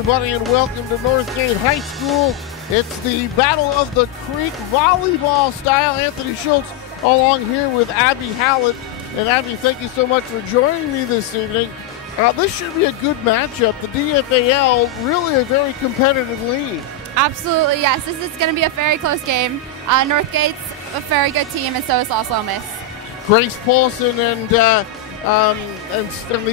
everybody, and welcome to Northgate High School. It's the Battle of the Creek volleyball style. Anthony Schultz along here with Abby Hallett. And Abby, thank you so much for joining me this evening. This should be a good matchup. The DFAL, really a very competitive league. Absolutely, yes. This is going to be a very close game. Northgate's a very good team, and so is Las Lomas. Grace Paulson and the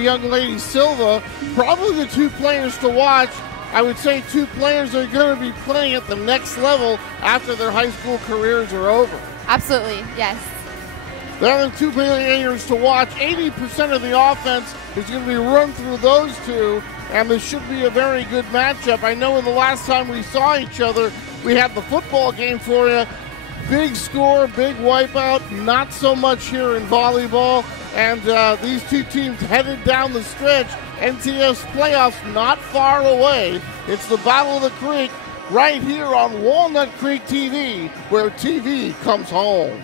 young lady Silva, probably the two players to watch. I would say two players that are going to be playing at the next level after their high school careers are over. Absolutely, yes. They're the two players to watch. 80% of the offense is going to be run through those two, and this should be a very good matchup. I know the last time we saw each other, we had the football game for you. Big score, big wipeout, not so much here in volleyball. And these two teams headed down the stretch. NTS playoffs not far away. It's the Battle of the Creek right here on Walnut Creek TV, where TV comes home.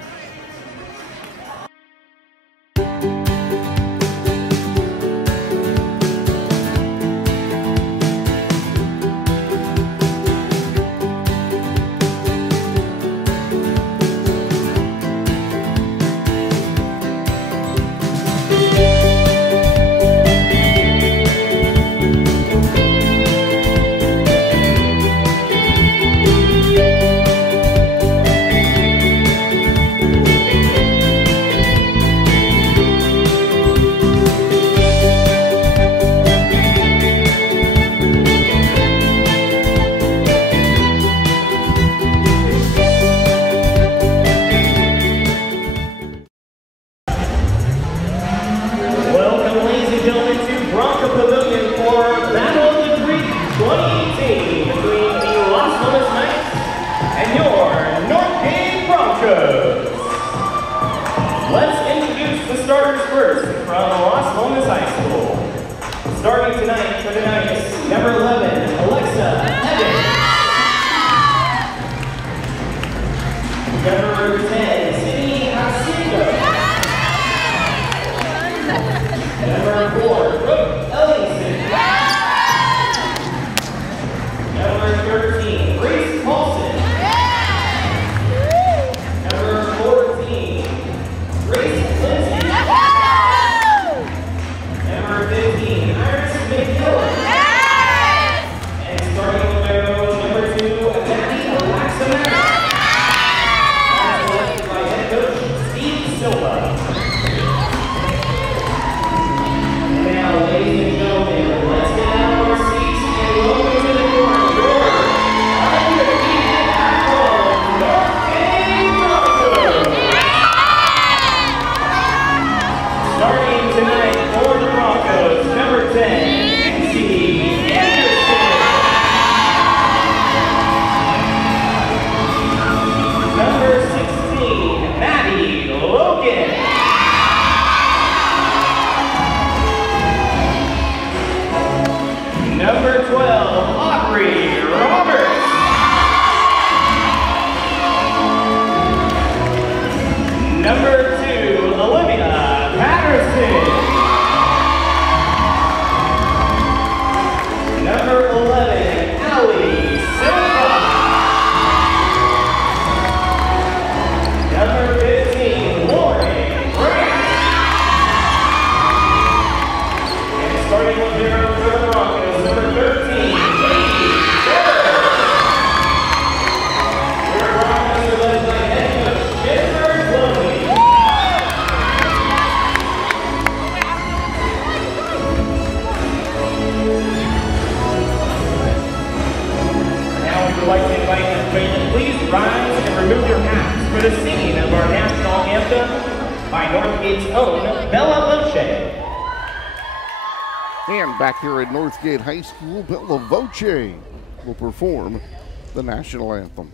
Let's introduce the starters first from Las Lomas High School. Starting tonight for the Knights, number 11, Alexa Evans. Number 10, Sydney Jacinto. Number 4, Brooke Ellingson. Number 13, Grace Paulson. Number 14, Grace Lindsay. Number 15, Iris McKillop. And starting with their number 2, Maddie Alexa. That's selected by head coach Steve Silva. And now, ladies and gentlemen, let's get out of our seats and welcome to the court, your undefeated Northgate Broncos. Starting tonight for the Broncos, number 10, Lindsay Anderson. Number 16, Maddie Logan. Number 12, Aubrey Roberts. Number 2, Olivia Patterson. Number 11, Allie Silva. Number 15, Lauren Grant. And starting with zero for the Broncos, number 13, Lady Sarah. Your Broncos are led by head coach Jennifer Chloe. Now we would like to invite everybody to please rise and remove your hats for the singing of our national anthem by Northgate's own Bella Voce. And back here at Northgate High School, Bella Voce will perform the national anthem.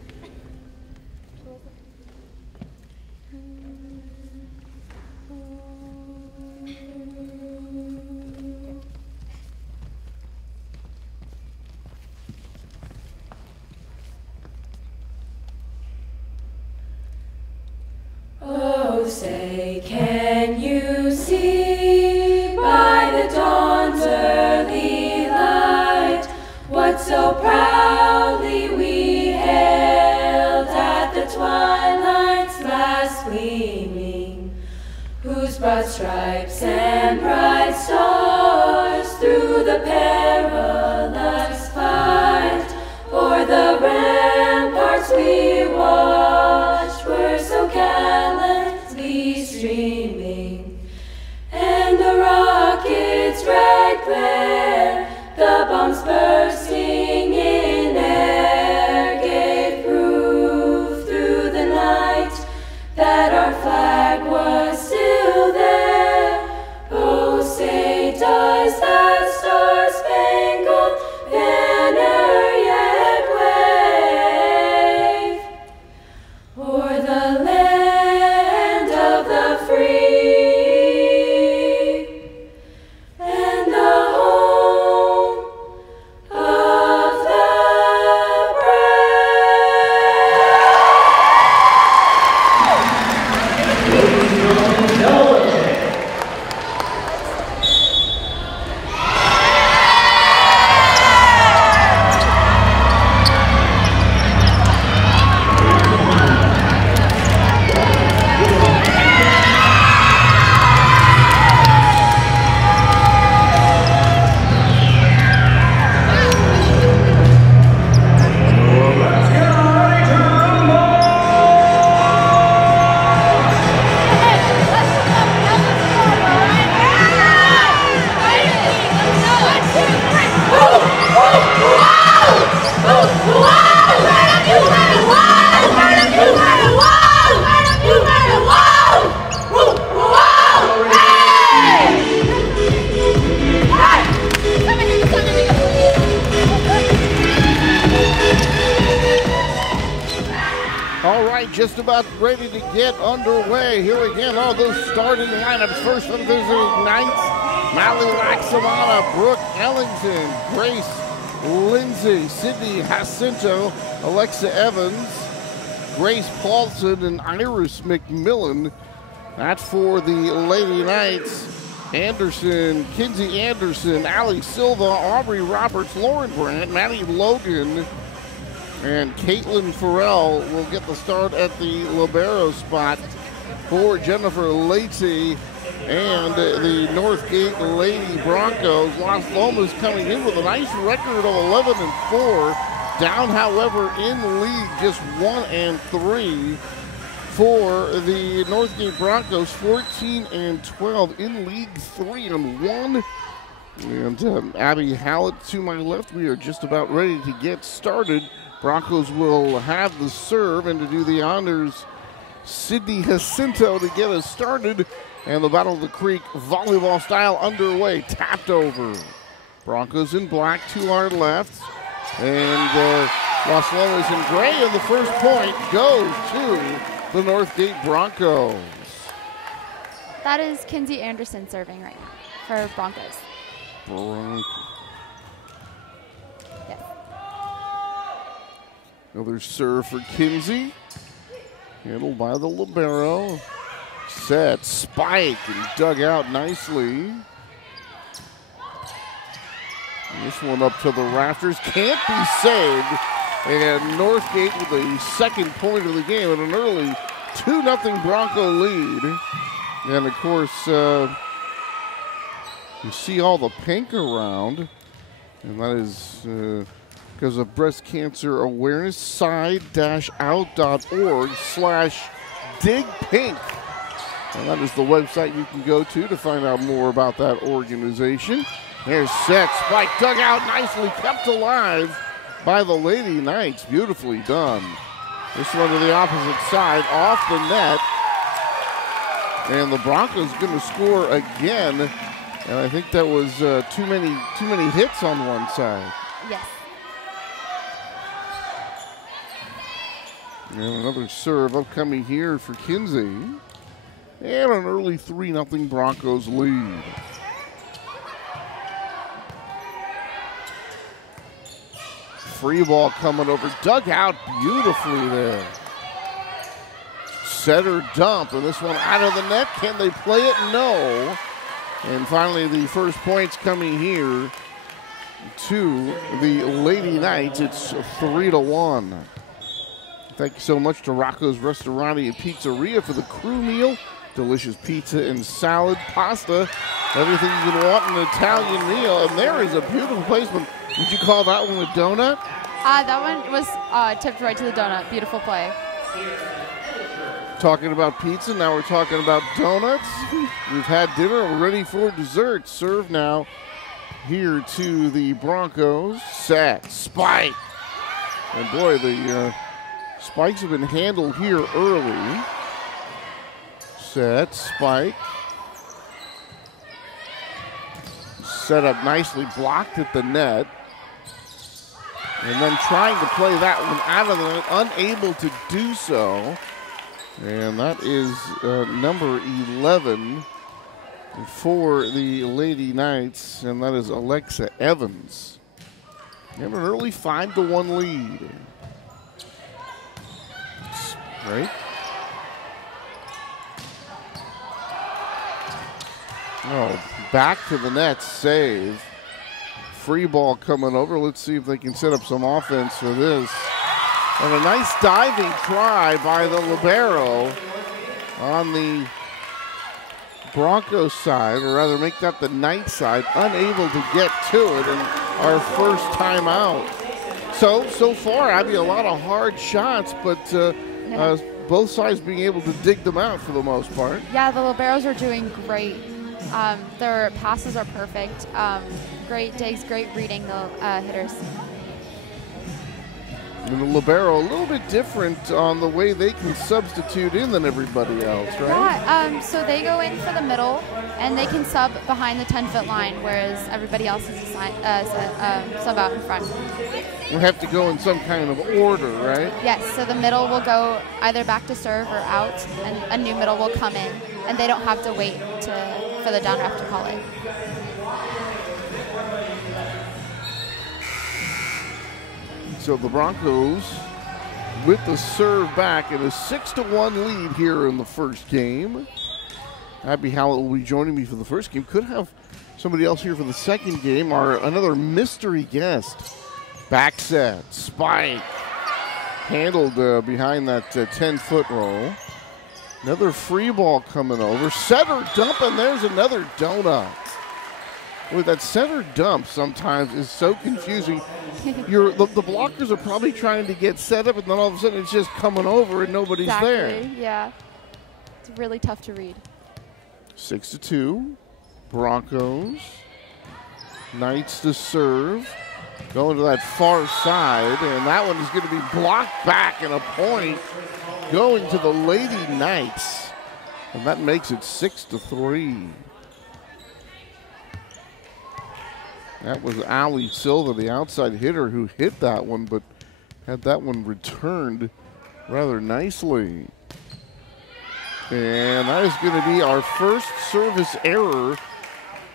Oh, say, can you see by the dawn's early light what so proudly we hailed at the twilight's last gleaming, whose broad stripes and bright stars through the perilous fight o'er the ramparts we watched were so gallantly streaming, and the rockets' red glare, the bombs bursting in air, gave proof through the night that our flag was still there. Oh, say does that star-spangled banner yet wave o'er the land of the free and the home of the All right, just about ready to get underway. Here again, all those starting lineups. First for the visiting Knights, Mally Laxamana, Brooke Ellington, Grace Lindsay, Sydney Jacinto, Alexa Evans, Grace Paulson, and Iris McMillan. That's for the Lady Knights. Anderson, Kinsey Anderson, Allie Silva, Aubrey Roberts, Lauren Brandt, Maddie Logan, and Caitlin Farrell will get the start at the libero spot for Jennifer Leite and the Northgate Lady Broncos. Las Lomas coming in with a nice record of 11-4. Down, however, in league, just 1-3 for the Northgate Broncos. 14-12 in league, 3-1. And Abby Hallett to my left. We are just about ready to get started. Broncos will have the serve, and to do the honors, Sydney Jacinto to get us started. And the Battle of the Creek volleyball style underway. Tapped over. Broncos in black to our left. And Las Lomas in gray. And the first point goes to the Northgate Broncos. That is Kinsey Anderson serving right now for Broncos. Yes. Another serve for Kinsey. Handled by the libero. Set, spike, and dug out nicely. And this one up to the rafters. Can't be saved. And Northgate with the second point of the game and an early 2-0 Bronco lead. And of course, you see all the pink around. And that is because of breast cancer awareness. side-out.org/digpink. And that is the website you can go to find out more about that organization. There's set, spike, dug out nicely, kept alive by the Lady Knights. Beautifully done. This one to the opposite side, off the net. And the Broncos going to score again. And I think that was too many hits on one side. Yes. And another serve upcoming here for Kinsey. And an early 3-0 Broncos lead. Free ball coming over, dug out beautifully there. Setter dump, and this one out of the net. Can they play it? No. And finally, the first points coming here to the Lady Knights. It's 3-1. Thank you so much to Rocco's Restaurante and Pizzeria for the crew meal. Delicious pizza and salad, pasta, everything you can want in an Italian meal. And there is a beautiful placement. Would you call that one a donut? That one was tipped right to the donut. Beautiful play. Talking about pizza, now we're talking about donuts. We've had dinner, we're ready for dessert. Serve now here to the Broncos. Set, spike. And boy, the spikes have been handled here early. Set, spike. Set up nicely, blocked at the net. And then trying to play that one out of the net, unable to do so. And that is number 11 for the Lady Knights, and that is Alexa Evans. They have an early 5-1 lead. Right? Oh, back to the net, save. Free ball coming over. Let's see if they can set up some offense for this. And a nice diving try by the libero on the Broncos side, or rather make that the Knights side, unable to get to it, and our first timeout. So far, Abby, a lot of hard shots, but both sides being able to dig them out for the most part. Yeah, the liberos are doing great. Their passes are perfect. Great digs, great reading the hitters. And the libero a little bit different on the way they can substitute in than everybody else, right? Yeah, so they go in for the middle, and they can sub behind the 10-foot line, whereas everybody else is sub out in front. We have to go in some kind of order, right? Yes, so the middle will go either back to serve or out, and a new middle will come in, and they don't have to wait for the down ref to call it. So the Broncos with the serve back in a 6-1 lead here in the first game. Abby Hallett will be joining me for the first game. Could have somebody else here for the second game, or another mystery guest. Back set, spike, handled behind that 10-foot roll. Another free ball coming over. Setter dump, and there's another donut. Boy, that center dump sometimes is so confusing. The blockers are probably trying to get set up, and then all of a sudden it's just coming over and nobody's there. Yeah. It's really tough to read. 6-2. Broncos. Knights to serve. Going to that far side, and that one is going to be blocked back, and a point going to the Lady Knights. And that makes it 6-3. That was Ali Silva, the outside hitter, who hit that one, but had that one returned rather nicely. And that is going to be our first service error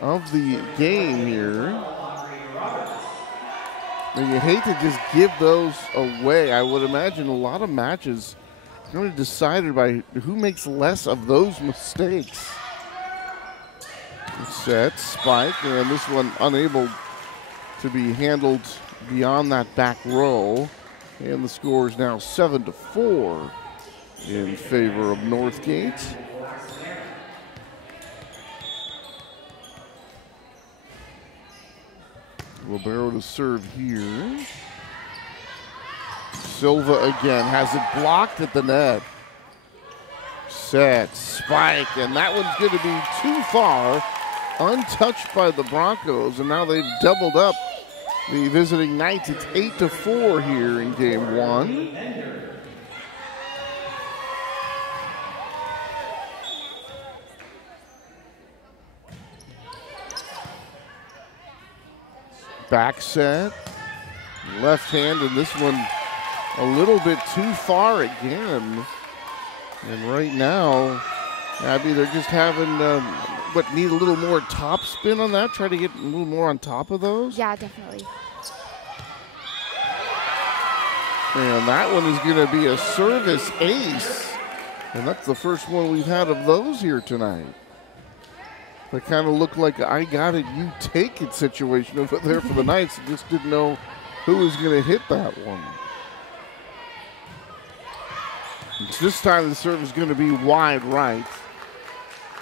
of the game here. And you hate to just give those away. I would imagine a lot of matches are going to be decided by who makes less of those mistakes. Set, spike, and this one unable to be handled beyond that back row. And the score is now 7-4 in favor of Northgate. Libero to serve here. Silva again has it blocked at the net. Set, spike, and that one's going to be too far. Untouched by the Broncos, and now they've doubled up the visiting Knights. It's 8-4 here in game one. Back set, left hand, and this one a little bit too far again. And right now, Abby, they're just having, need a little more top spin on that? Try to get a little more on top of those? Yeah, definitely. And that one is going to be a service ace. And that's the first one we've had of those here tonight. That kind of looked like I got it, you take it situation over there for the Knights. Just didn't know who was going to hit that one. This time the serve is going to be wide right.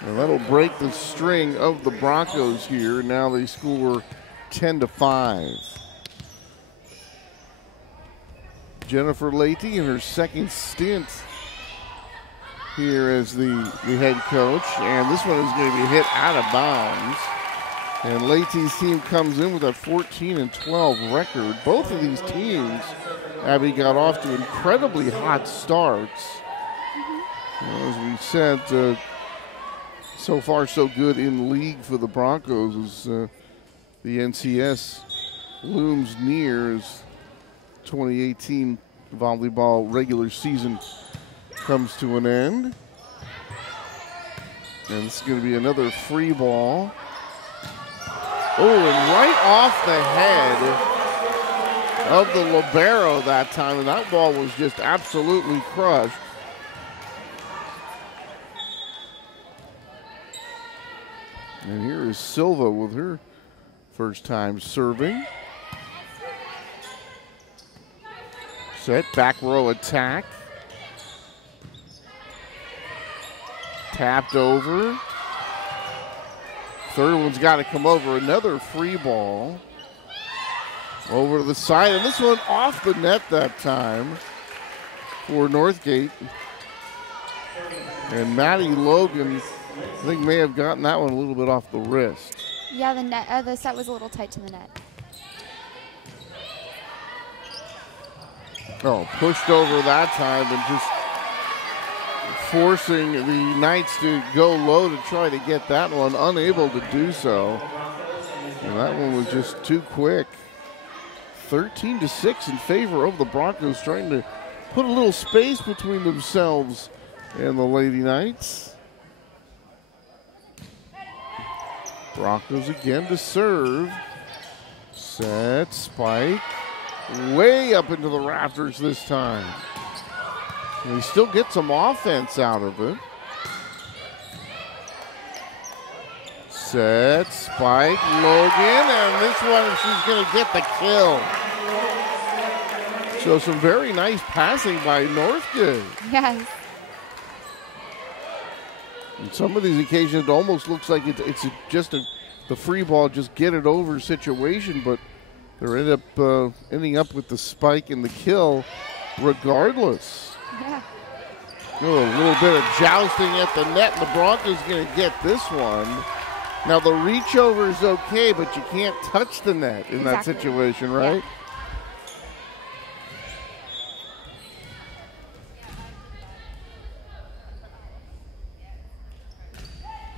And that'll break the string of the Broncos here. Now they score 10-5. Jennifer Leahy in her second stint here as the head coach. And this one is going to be hit out of bounds. And Leahy's team comes in with a 14-12 record. Both of these teams, Abby, got off to incredibly hot starts. As we said, so far so good in league for the Broncos as the NCS looms near as 2018 volleyball regular season comes to an end. And this is going to be another free ball. Oh, and right off the head of the libero that time, and that ball was just absolutely crushed. And here is Silva with her first time serving. Set, back row attack. Tapped over. Third one's got to come over. Another free ball. Over to the side, and this one off the net that time for Northgate. And Maddie Logan, I think, may have gotten that one a little bit off the wrist. Yeah, the set was a little tight to the net. Oh, pushed over that time and just forcing the Knights to go low to try to get that one, unable to do so. And that one was just too quick. 13-6 in favor of the Broncos, trying to put a little space between themselves and the Lady Knights. Broncos again to serve. Set, spike. Way up into the rafters this time. And they still get some offense out of it. Set, spike, Logan, and this one she's going to get the kill. So some very nice passing by Northgate. Yes. On some of these occasions, it almost looks like it's just the free ball, just get it over situation, but they're ending up with the spike and the kill regardless. Yeah. Oh, a little bit of jousting at the net, and the Broncos going to get this one. Now, the reach over is okay, but you can't touch the net in that situation, right?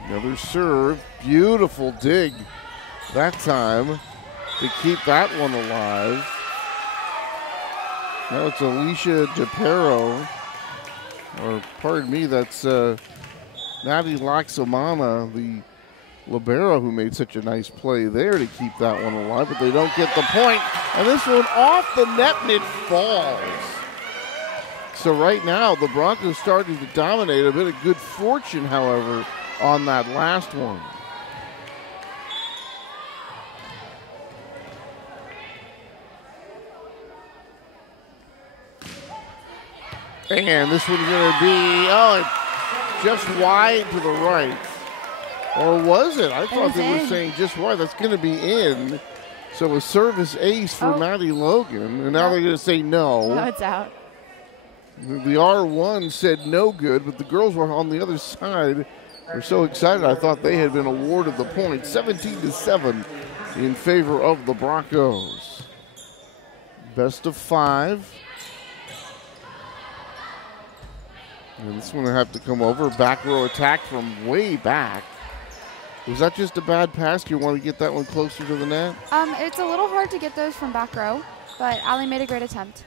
Yeah. Another serve, beautiful dig that time to keep that one alive. Now it's Alicia DePero, or pardon me, that's Navi Laxamana, the libero, who made such a nice play there to keep that one alive, but they don't get the point. And this one off the net and it falls. So right now the Broncos starting to dominate. A bit of good fortune, however, on that last one. And this one's going to be, just wide to the right. Or was it? I thought they were saying just wide. That's going to be in. So a service ace for Maddie Logan. And now they're going to say no. No, it's out. The R1 said no good, but the girls were on the other side. We're so excited. I thought they had been awarded the point. 17-7 in favor of the Broncos. Best of 5. And this one will have to come over. Back row attack from way back. Was that just a bad pass? Do you want to get that one closer to the net? It's a little hard to get those from back row, but Allie made a great attempt.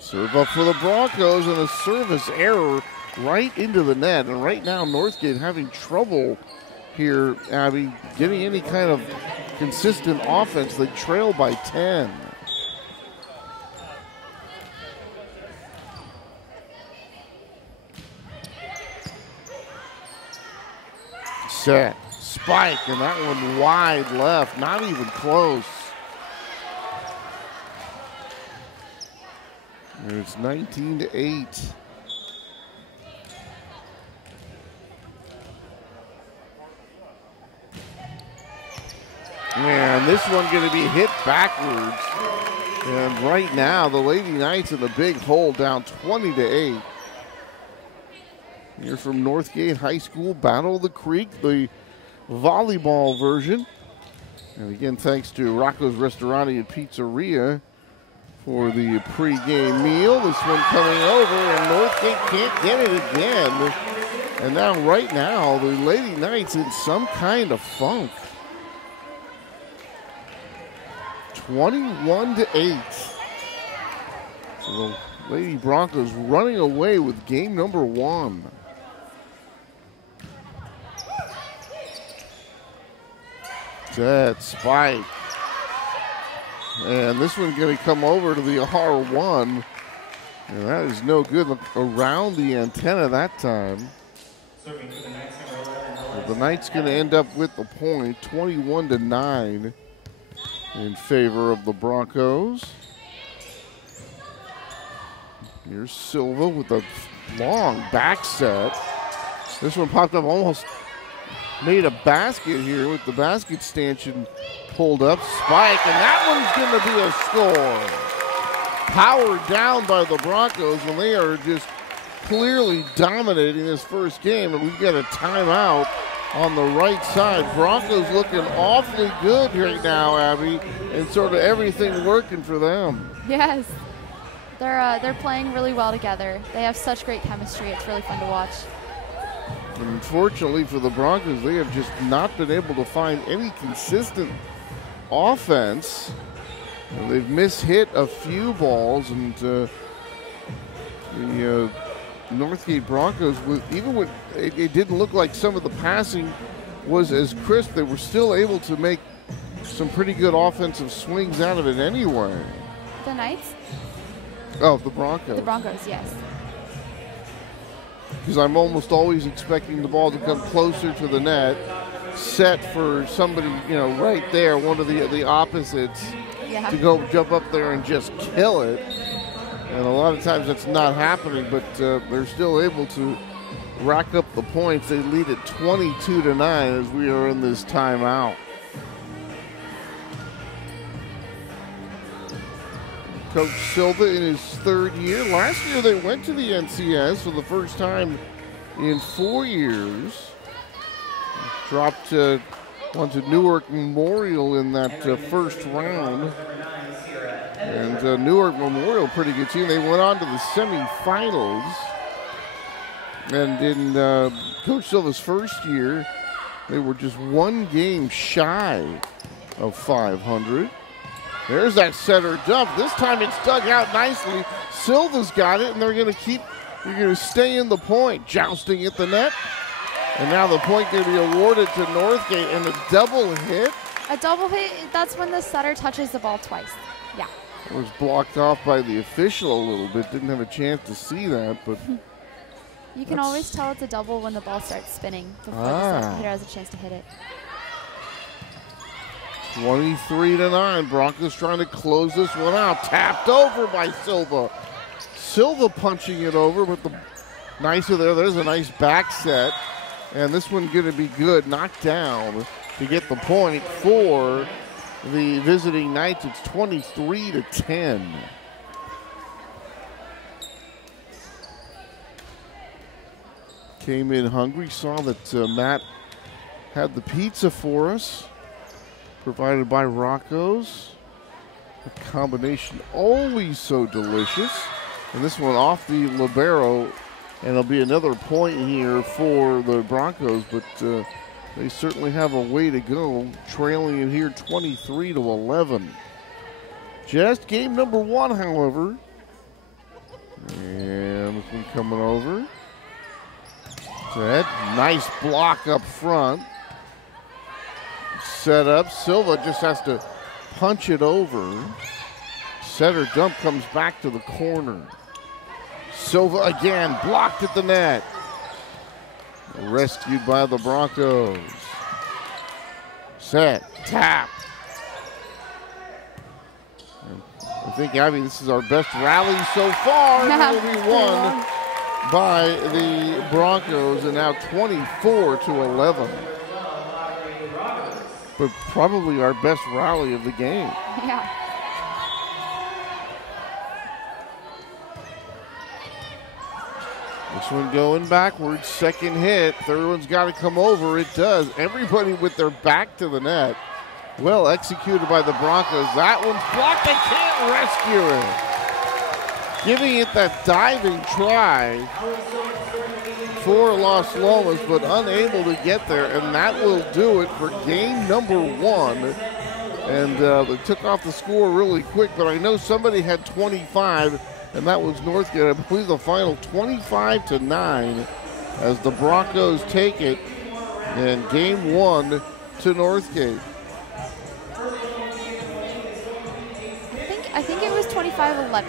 Serve up for the Broncos and a service error right into the net. And right now, Northgate having trouble here, Abby, getting any kind of consistent offense. They trail by 10. Set, spike, and that one wide left, not even close. And it's 19-8. And this one going to be hit backwards. And right now, the Lady Knights in a big hole, down 20-8. Here from Northgate High School, Battle of the Creek, the volleyball version. And again, thanks to Rocco's Restaurante and Pizzeria for the pregame meal. This one coming over, and Northgate can't get it again. And now, right now, the Lady Knights in some kind of funk. 21-8. So the Lady Broncos running away with game number 1. Set, spike. And this one's going to come over to the R1. And that is no good. Around the antenna that time. The Knights going to end up with the point, 21-9 in favor of the Broncos. Here's Silva with a long back set. This one popped up, almost made a basket here with the basket stanchion pulled up. Spike, and that one's going to be a score. Powered down by the Broncos, and they are just clearly dominating this first game. And we've got a timeout on the right side. Broncos looking awfully good right now, Abby, and sort of everything working for them. Yes. They're playing really well together. They have such great chemistry. It's really fun to watch. Unfortunately for the Broncos, they have just not been able to find any consistent offense. And they've mishit a few balls, and the Northgate Broncos, it didn't look like some of the passing was as crisp. They were still able to make some pretty good offensive swings out of it anyway. The Knights? Oh, the Broncos. The Broncos, yes. Because I'm almost always expecting the ball to come closer to the net, set for somebody, right there, one of the opposites, to go jump up there and just kill it. And a lot of times that's not happening, but they're still able to rack up the points. They lead at 22-9 as we are in this timeout. Coach Silva in his third year. Last year they went to the NCS for the first time in 4 years. Dropped one to Newark Memorial in that first round. And Newark Memorial, pretty good team. They went on to the semifinals. And in Coach Silva's first year, they were just one game shy of 500. There's that setter dump. This time it's dug out nicely. Silva's got it, and they're going to stay in the point. Jousting at the net. And now the point going to be awarded to Northgate, and a double hit. A double hit, that's when the setter touches the ball twice. Yeah. It was blocked off by the official a little bit. Didn't have a chance to see that, but you can always tell it's a double when the ball starts spinning before the hitter has a chance to hit it. 23-9. Broncos trying to close this one out. Tapped over by Silva. Silva punching it over, but the nicer there. There's a nice back set. And this one going to be good. Knocked down to get the point for the visiting Knights. It's 23-10. Came in hungry. Saw that Matt had the pizza for us, provided by Rocco's. A combination always so delicious. And this one off the libero. And it'll be another point here for the Broncos, but they certainly have a way to go, trailing it here 23-11. Just game number 1, however. And this one coming over. Set, nice block up front. Set up, Silva just has to punch it over. Setter dump comes back to the corner. Silva again, blocked at the net. Rescued by the Broncos. Set, tap. I think, Abby, this is our best rally so far. It will be won by the Broncos, and now 24-11. But probably our best rally of the game. Yeah. This one going backwards, second hit. Third one's got to come over. It does. Everybody with their back to the net. Well executed by the Broncos. That one's blocked. They can't rescue it. Giving it that diving try for Las Lomas, but unable to get there. And that will do it for game number 1. And they took off the score really quick, but I know somebody had 25. And that was Northgate. I believe the final 25-9 as the Broncos take it in game 1 to Northgate. I think it was 25-11.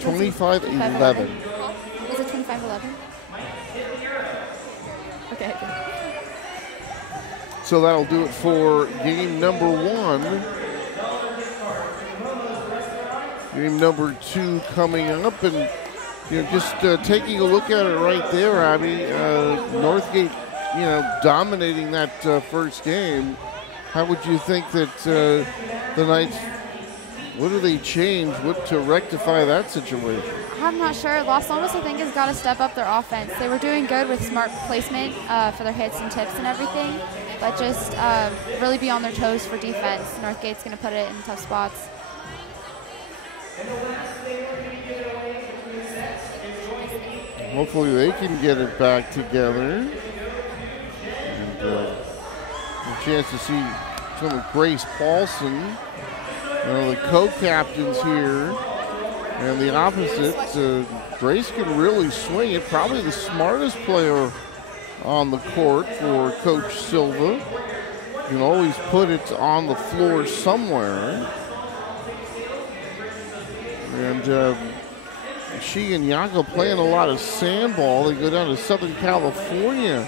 25-11. Was it 25-11? Okay. So that'll do it for game number 1. Game number 2 coming up, and just taking a look at it right there, Abby. Northgate, dominating that first game. How would you think that the Knights? What do they change? What to rectify that situation? I'm not sure. Las Lomas, I think, has got to step up their offense. They were doing good with smart placement for their hits and tips and everything, but just really be on their toes for defense. Northgate's going to put it in tough spots. Hopefully they can get it back together. And a chance to see some of Grace Paulson, the co-captains here. And the opposite, Grace can really swing it. Probably the smartest player on the court for Coach Silva. You can always put it on the floor somewhere. And she and Yago playing a lot of sandball. They go down to Southern California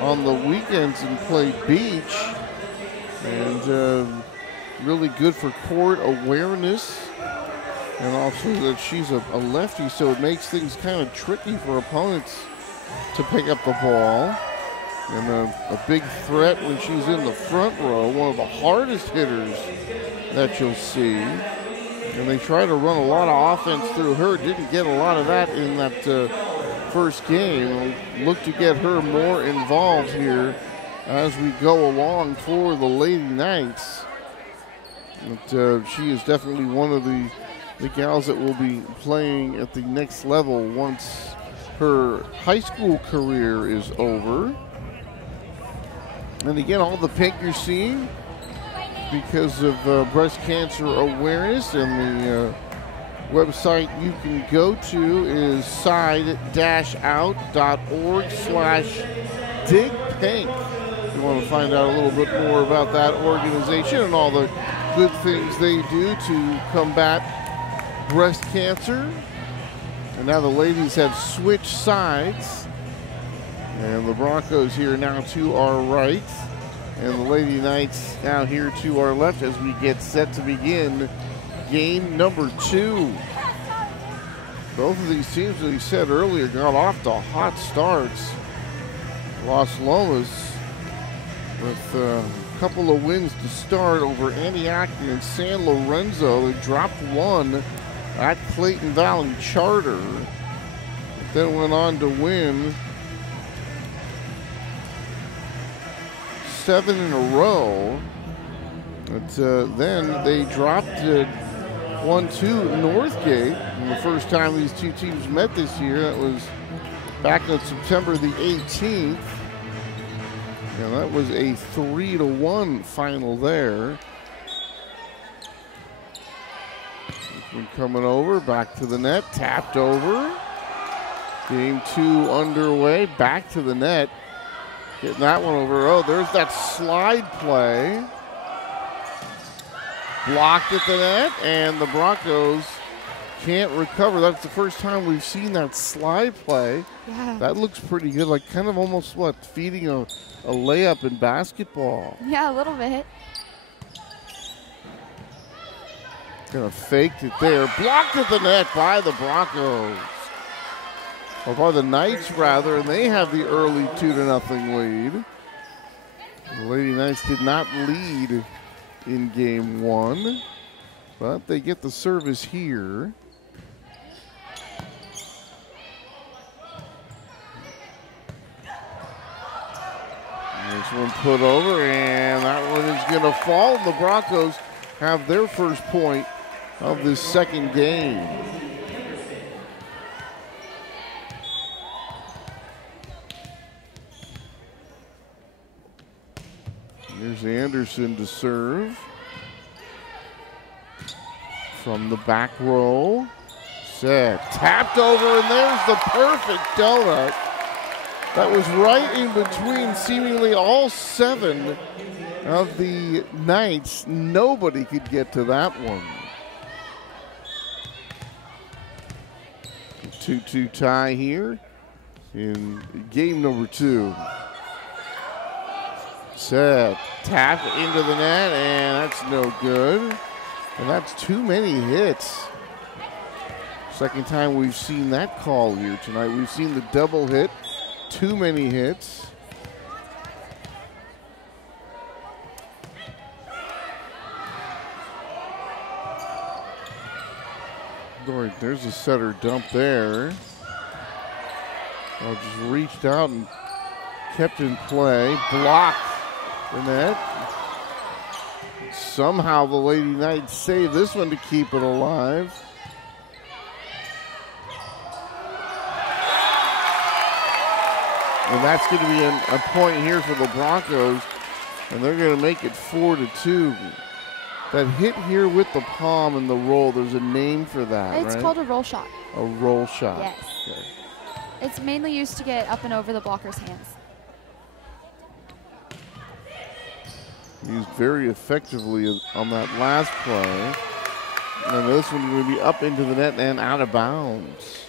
on the weekends and play beach. And really good for court awareness. And also that she's a lefty, so it makes things kind of tricky for opponents to pick up the ball. And a big threat when she's in the front row, one of the hardest hitters that you'll see. And they try to run a lot of offense through her. Didn't get a lot of that in that first game. Look to get her more involved here as we go along for the Lady Knights. But she is definitely one of the gals that will be playing at the next level once her high school career is over. And again, all the pink you're seeing because of breast cancer awareness, and the website you can go to is side-out.org/digpink. If you want to find out a little bit more about that organization and all the good things they do to combat breast cancer. And now the ladies have switched sides, and the Broncos here now to our right, and the Lady Knights now here to our left as we get set to begin game number 2. Both of these teams, as we said earlier, got off to hot starts. Las Lomas with a couple of wins to start over Antioch and San Lorenzo. They dropped one at Clayton Valley Charter, but then went on to win 7 in a row. But then they dropped 1-2 Northgate. And the first time these two teams met this year, that was back on September the 18th. And that was a 3-1 final there. This one coming over, back to the net, tapped over. Game 2 underway, back to the net. Getting that one over. Oh, there's that slide play. Blocked at the net, and the Broncos can't recover. That's the first time we've seen that slide play. Yeah. That looks pretty good, like kind of almost, what, feeding a layup in basketball. Yeah, a little bit. Kind of faked it there. Blocked at the net by the Broncos. Or by the Knights, rather, and they have the early 2-0 lead. The Lady Knights did not lead in game one, but they get the service here. This one put over, and that one is going to fall. The Broncos have their first point of this second game. Here's Anderson to serve. From the back row. Set. Tapped over, and there's the perfect donut. That was right in between seemingly all 7 of the Knights. Nobody could get to that one. 2-2 tie here in game number 2. Set. Tap into the net, and that's no good. And that's too many hits. Second time we've seen that call here tonight. We've seen the double hit. Too many hits. All right, there's a setter dump there. Just reached out and kept in play. Blocked the net. Somehow the Lady Knights save this one to keep it alive. And that's going to be a point here for the Broncos, and they're going to make it 4-2. That hit here with the palm and the roll, there's a name for that, It's right? called a roll shot. A roll shot. Yes. Okay. It's mainly used to get up and over the blocker's hands. Used very effectively on that last play. And this one will be up into the net and out of bounds.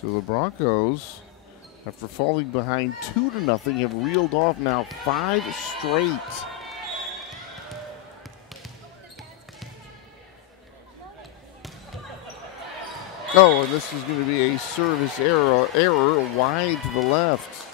So the Broncos, after falling behind 2-0, have reeled off now 5 straight. Oh, and this is going to be a service error wide to the left.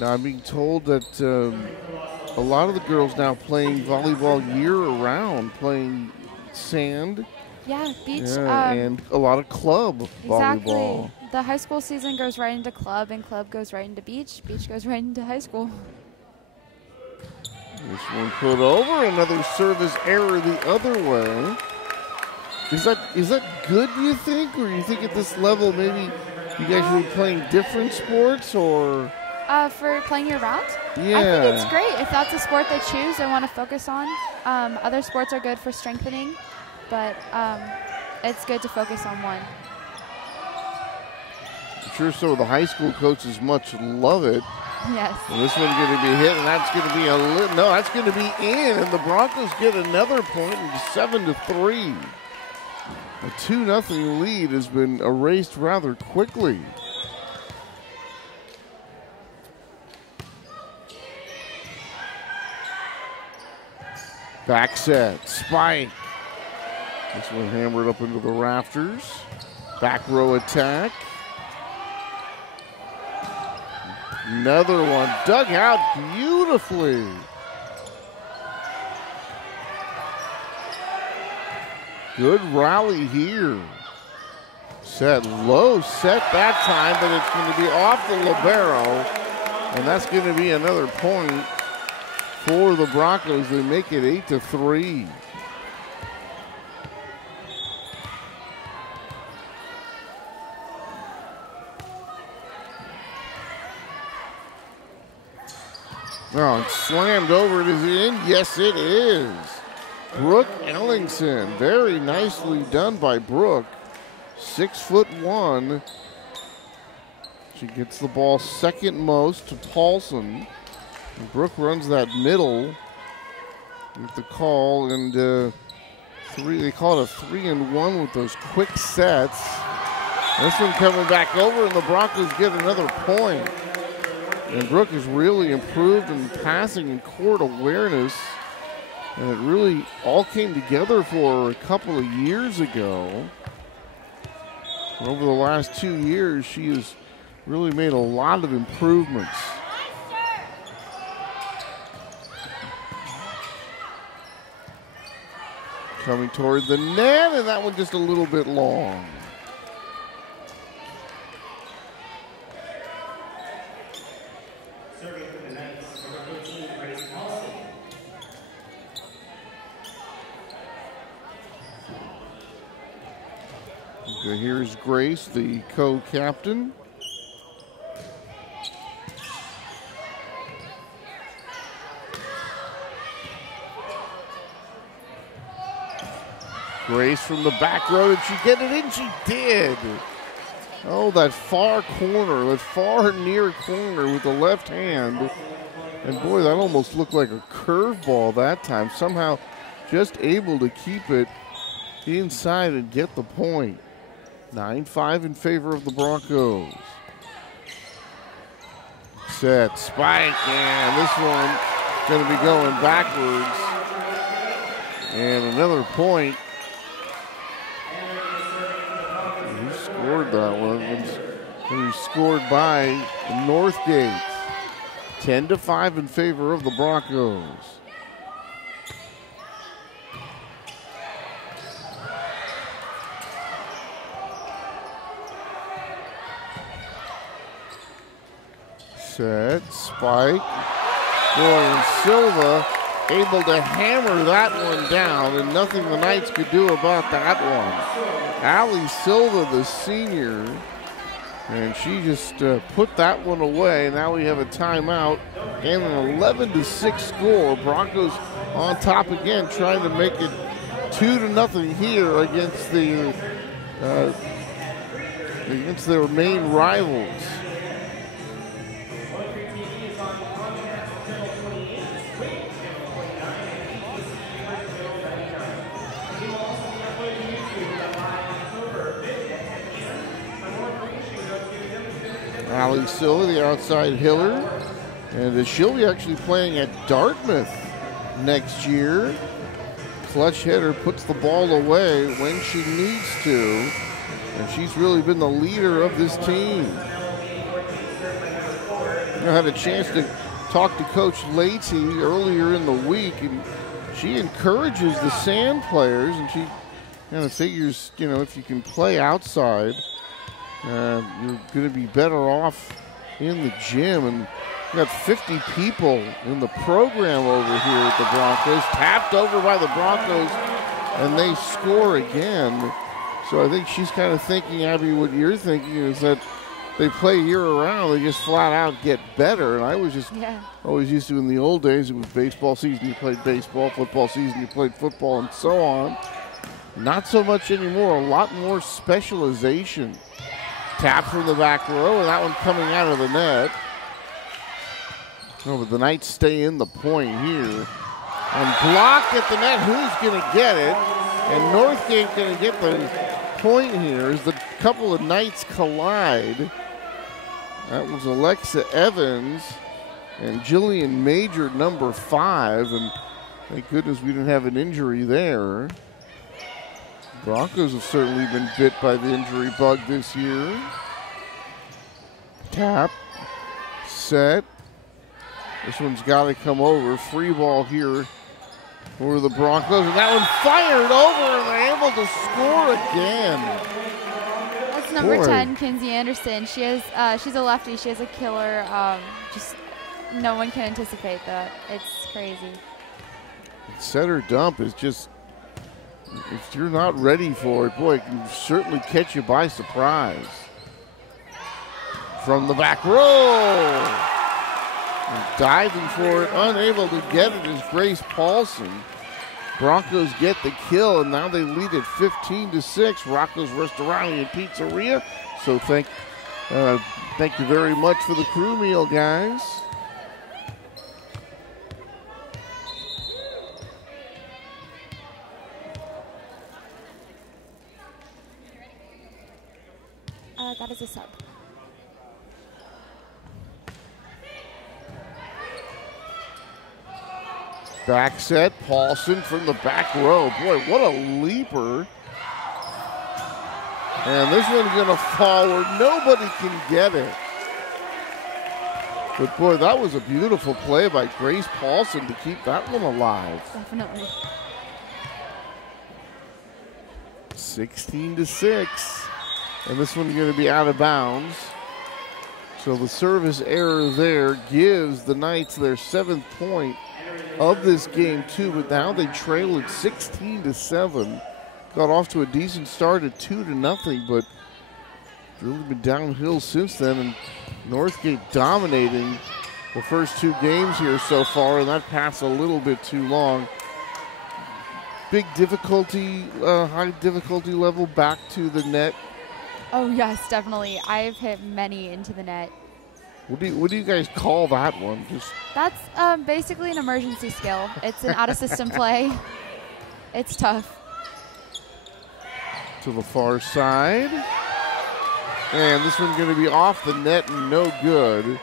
Now I'm being told that a lot of the girls now playing volleyball year-round, playing sand. Yeah, beach. And a lot of club Exactly. volleyball. The high school season goes right into club, and club goes right into beach. Beach goes right into high school. This one put over, another service error the other way. Is that good, do you think? Or you think at this level maybe you guys should be playing different sports, or? For playing year-round? Yeah. I think it's great. If that's a sport they choose, they want to focus on. Other sports are good for strengthening, but it's good to focus on one. I'm sure so. The high school coaches much love it. Yes. And this one's going to be hit, and that's going to be that's going to be in, and the Broncos get another point, and 7-3. A 2-0 lead has been erased rather quickly. Back set, spike. This one hammered up into the rafters. Back row attack. Another one dug out beautifully. Good rally here. Set low, set that time, but it's going to be off the libero. And that's going to be another point for the Broncos. They make it 8-3. Oh, it's slammed over. It is in. Yes, it is. Brooke Ellingson. Very nicely done by Brooke. 6'1". She gets the ball second most to Paulson. And Brooke runs that middle with the call, and They call it a 3-and-1 with those quick sets. This one coming back over, and the Broncos get another point. And Brooke has really improved in passing and court awareness. And it really all came together for her a couple of years ago. Over the last 2 years, she has really made a lot of improvements. Coming toward the net, and that one just a little bit long. Serving for the Knights, number 18, Grace Paulson. Okay, here's Grace, the co-captain. Grace from the back row. Did she get it in? She did. Oh, that far corner, that far near corner with the left hand. And boy, that almost looked like a curveball that time. Somehow just able to keep it inside and get the point. 9-5 in favor of the Broncos. Set, spike, and this one going to be going backwards. And another point. Who scored that one? He scored by Northgate. 10-5 in favor of the Broncos. Set, spike. Boy, and Silva able to hammer that one down, and nothing the Knights could do about that one. Allie Silva, the senior, and she just put that one away. Now we have a timeout and an 11-6 score. Broncos on top again, trying to make it 2-0 here against their main rivals. Allie Silva, the outside hitter, and she'll be actually playing at Dartmouth next year. Clutch hitter, puts the ball away when she needs to, and she's really been the leader of this team. I had a chance to talk to Coach Leite earlier in the week, and she encourages the sand players, and she kind of figures, you know, if you can play outside, you're going to be better off in the gym. And we got 50 people in the program over here at the Broncos. Tapped over by the Broncos, and they score again. So I think she's kind of thinking, Abby, what you're thinking is that they play year-round. They just flat out get better. And I was just always used to, in the old days, it was baseball season, you played baseball, football season, you played football, and so on. Not so much anymore. A lot more specialization. Tap from the back row, and that one coming out of the net. Oh, but the Knights stay in the point here. And blocked at the net. Who's going to get it? And Northgate going to get the point here as the couple of Knights collide. That was Alexa Evans and Jillian Major, number 5. And thank goodness we didn't have an injury there. Broncos have certainly been bit by the injury bug this year. Tap, set. This one's got to come over. Free ball here for the Broncos. And that one fired over, and they're able to score again. That's number 10, Kinsey Anderson. She's a lefty. She has a killer. Just no one can anticipate that. It's crazy. Set or dump is just, if you're not ready for it, boy, it can certainly catch you by surprise. From the back row. And diving for it, unable to get it is Grace Paulson. Broncos get the kill, and now they lead it 15-6. Rocco's Restaurant and Pizzeria. So thank you very much for the crew meal, guys. That is a sub. Back set, Paulson from the back row. Boy, what a leaper. And this one's going to fall where nobody can get it. But boy, that was a beautiful play by Grace Paulson to keep that one alive. Definitely. 16-6. And this one's going to be out of bounds. So the service error there gives the Knights their 7th point of this game too, but now they trail at 16-7. Got off to a decent start at 2-0, but really been downhill since then, and Northgate dominating the first 2 games here so far, and that pass a little bit too long. Big difficulty, high difficulty level back to the net. Oh yes, definitely. I've hit many into the net. What do you guys call that one? That's basically an emergency skill. It's an out-of-system play. It's tough. To the far side. And this one's going to be off the net and no good.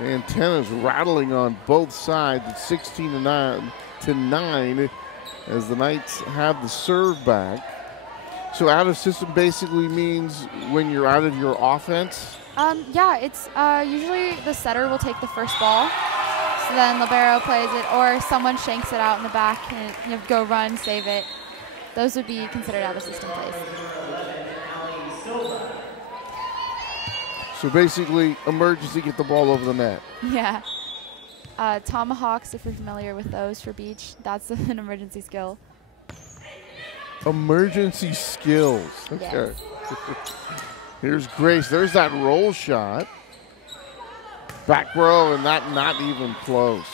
Antennas rattling on both sides at 16-9 as the Knights have the serve back. So out of system basically means when you're out of your offense? Yeah, it's usually the setter will take the first ball. So then libero plays it, or someone shanks it out in the back and you know, go run, save it. Those would be considered out of system plays. So basically, emergency, get the ball over the net. Yeah. Tomahawks, if you're familiar with those for beach, that's an emergency skill. Emergency skills. Okay. Yes. Here's Grace. There's that roll shot. Back row, and that not even close.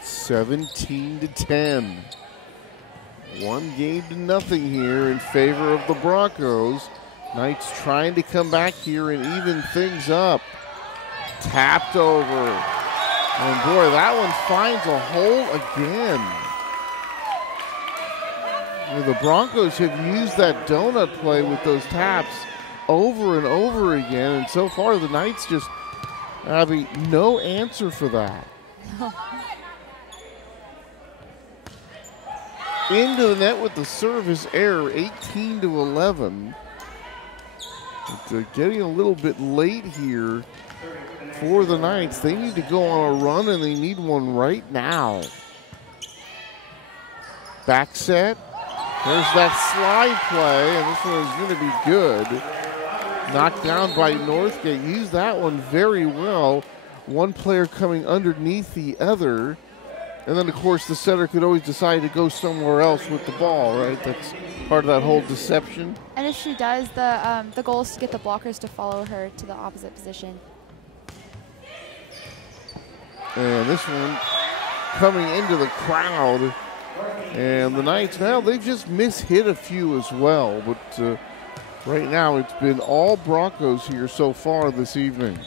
(17-10). 1-0 here in favor of the Broncos. Knights trying to come back here and even things up. Tapped over. And boy, that one finds a hole again. You know, the Broncos have used that donut play with those taps over and over again. And so far, the Knights just having no answer for that. Into the net with the service error, 18-11. But, getting a little bit late here for the Knights. They need to go on a run, and they need one right now. Back set. There's that slide play, and this one is going to be good. Knocked down by Northgate. Used that one very well. One player coming underneath the other. And then, of course, the setter could always decide to go somewhere else with the ball, right? That's part of that whole deception. And if she does, the goal is to get the blockers to follow her to the opposite position. And this one coming into the crowd. And the Knights now, they've just mishit a few as well. But right now, it's been all Broncos here so far this evening.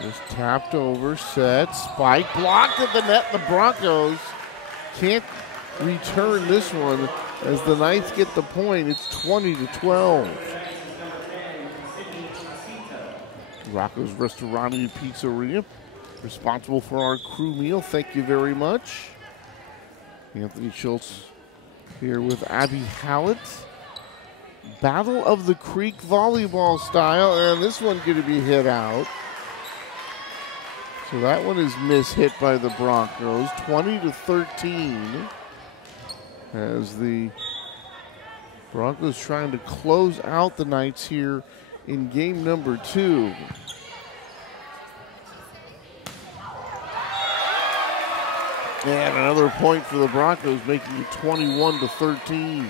Just tapped over, set, spike, blocked at the net. The Broncos can't return this one as the Knights get the point. It's 20-12. Rocco's Restaurant and Pizzeria, responsible for our crew meal. Thank you very much. Anthony Schultz here with Abby Hallett. Battle of the Creek volleyball style, and this one going to be hit out. So that one is mishit by the Broncos, 20-13, as the Broncos trying to close out the Knights here in game number 2. And another point for the Broncos, making it 21-13.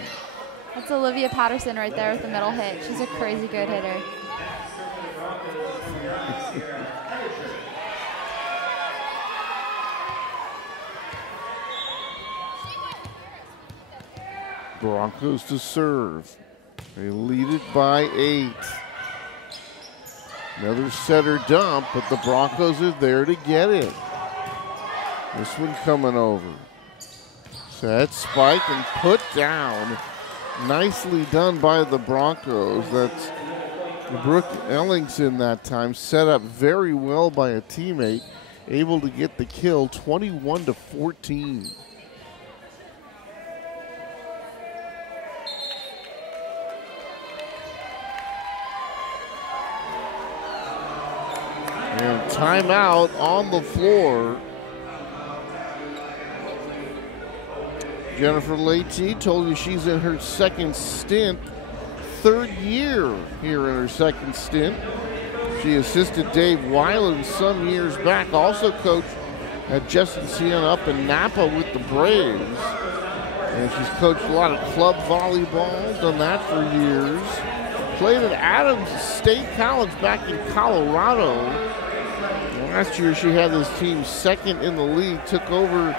That's Olivia Patterson right there with the middle hit. She's a crazy good hitter. Broncos to serve. They lead it by 8. Another setter dump, but the Broncos are there to get it. This one coming over. Set, spike, and put down. Nicely done by the Broncos. That's Brooke Ellingson that time. Set up very well by a teammate. Able to get the kill, 21-14. And timeout on the floor. Jennifer Leite told you she's in her second stint, third year here in her second stint. She assisted Dave Weiland some years back, also coached at Justin Sienna up in Napa with the Braves. And she's coached a lot of club volleyball, done that for years. Played at Adams State College back in Colorado. Last year she had this team second in the league, took over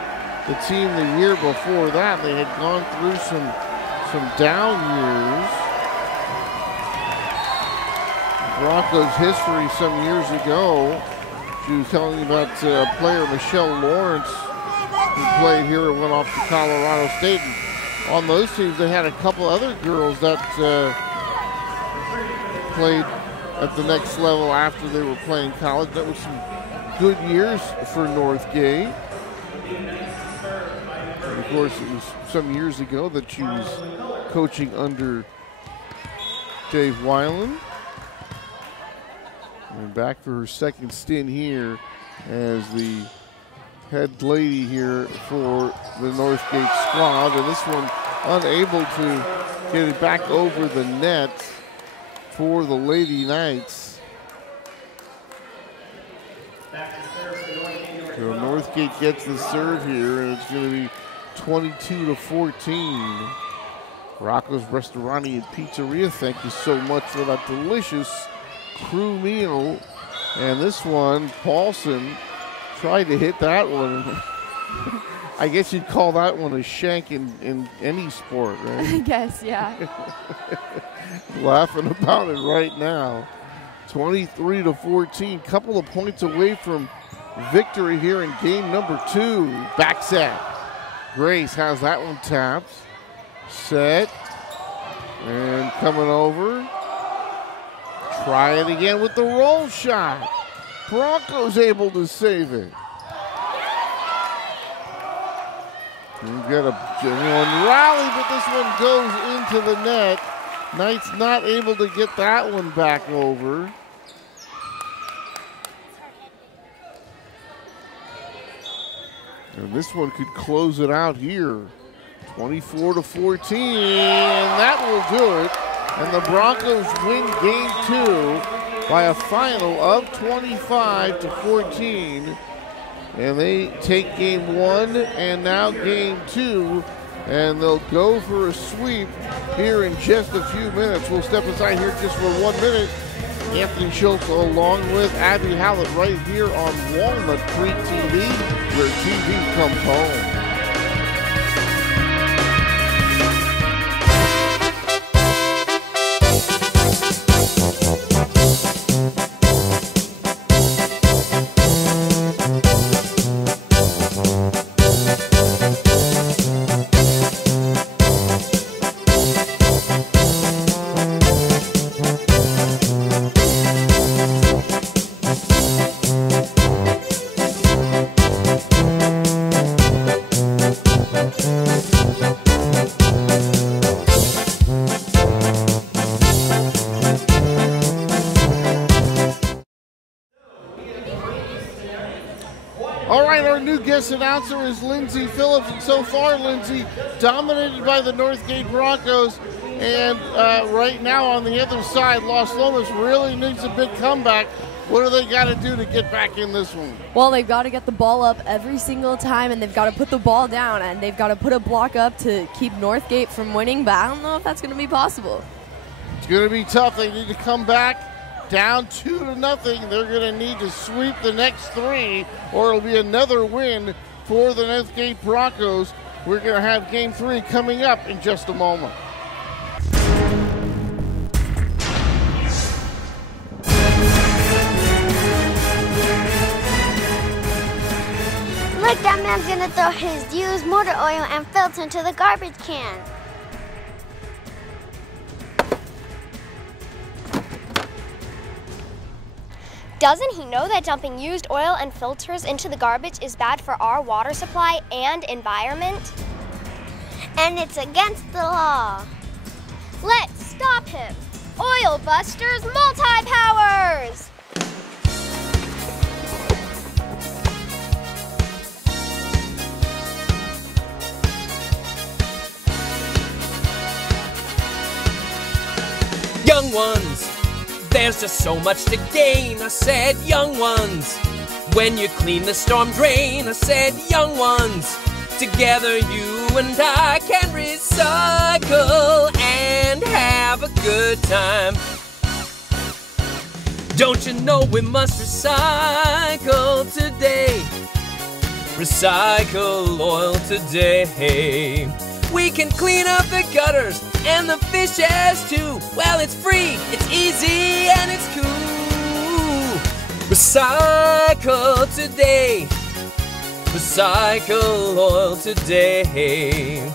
the team the year before that. They had gone through some down years. Broncos history some years ago. She was telling me about player Michelle Lawrence who played here and went off to Colorado State. And on those teams they had a couple other girls that played at the next level after they were playing college. That was some good years for Northgate. And of course, it was some years ago that she was coaching under Dave Weiland. And back for her second stint here as the head lady here for the Northgate squad. And this one unable to get it back over the net for the Lady Knights. So Northgate gets the serve here, and it's going to be 22-14. Rocco's Restaurante and Pizzeria, thank you so much for that delicious crew meal. And this one, Paulson tried to hit that one. I guess you'd call that one a shank in any sport, right? I guess, yeah. Laughing about it right now. 23-14, couple of points away from victory here in game number 2. Back set. Grace has that one tapped. Set. And coming over. Try it again with the roll shot. Broncos able to save it. You get a genuine rally, but this one goes into the net. Knights not able to get that one back over. And this one could close it out here. 24-14, and that will do it. And the Broncos win game 2 by a final of 25-14. And they take game 1 and now game 2. And they'll go for a sweep here in just a few minutes. We'll step aside here just for 1 minute. Anthony Schultz along with Abby Hallett right here on Walnut Creek TV, where TV comes home. Announcer is Lindsay Phillips, and so far, Lindsay, dominated by the Northgate Broncos, and right now on the other side, Las Lomas really needs a big comeback. What do they got to do to get back in this one? Well, they've got to get the ball up every single time, and they've got to put the ball down, and they've got to put a block up to keep Northgate from winning, but I don't know if that's going to be possible. It's going to be tough. They need to come back. Down 2-0. They're going to need to sweep the next 3, or it'll be another win for the Northgate Broncos. We're going to have game 3 coming up in just a moment. Look, that man's gonna throw his used motor oil and filter into the garbage can. Doesn't he know that dumping used oil and filters into the garbage is bad for our water supply and environment? And it's against the law. Let's stop him! Oil Busters Multi-Powers! Young ones, there's just so much to gain. I said, young ones, when you clean the storm drain. I said, young ones, together you and I can recycle and have a good time. Don't you know we must recycle today? Recycle oil today. We can clean up the gutters and the fishes too. Well, it's free, it's easy, and it's cool. Recycle today. Recycle oil today.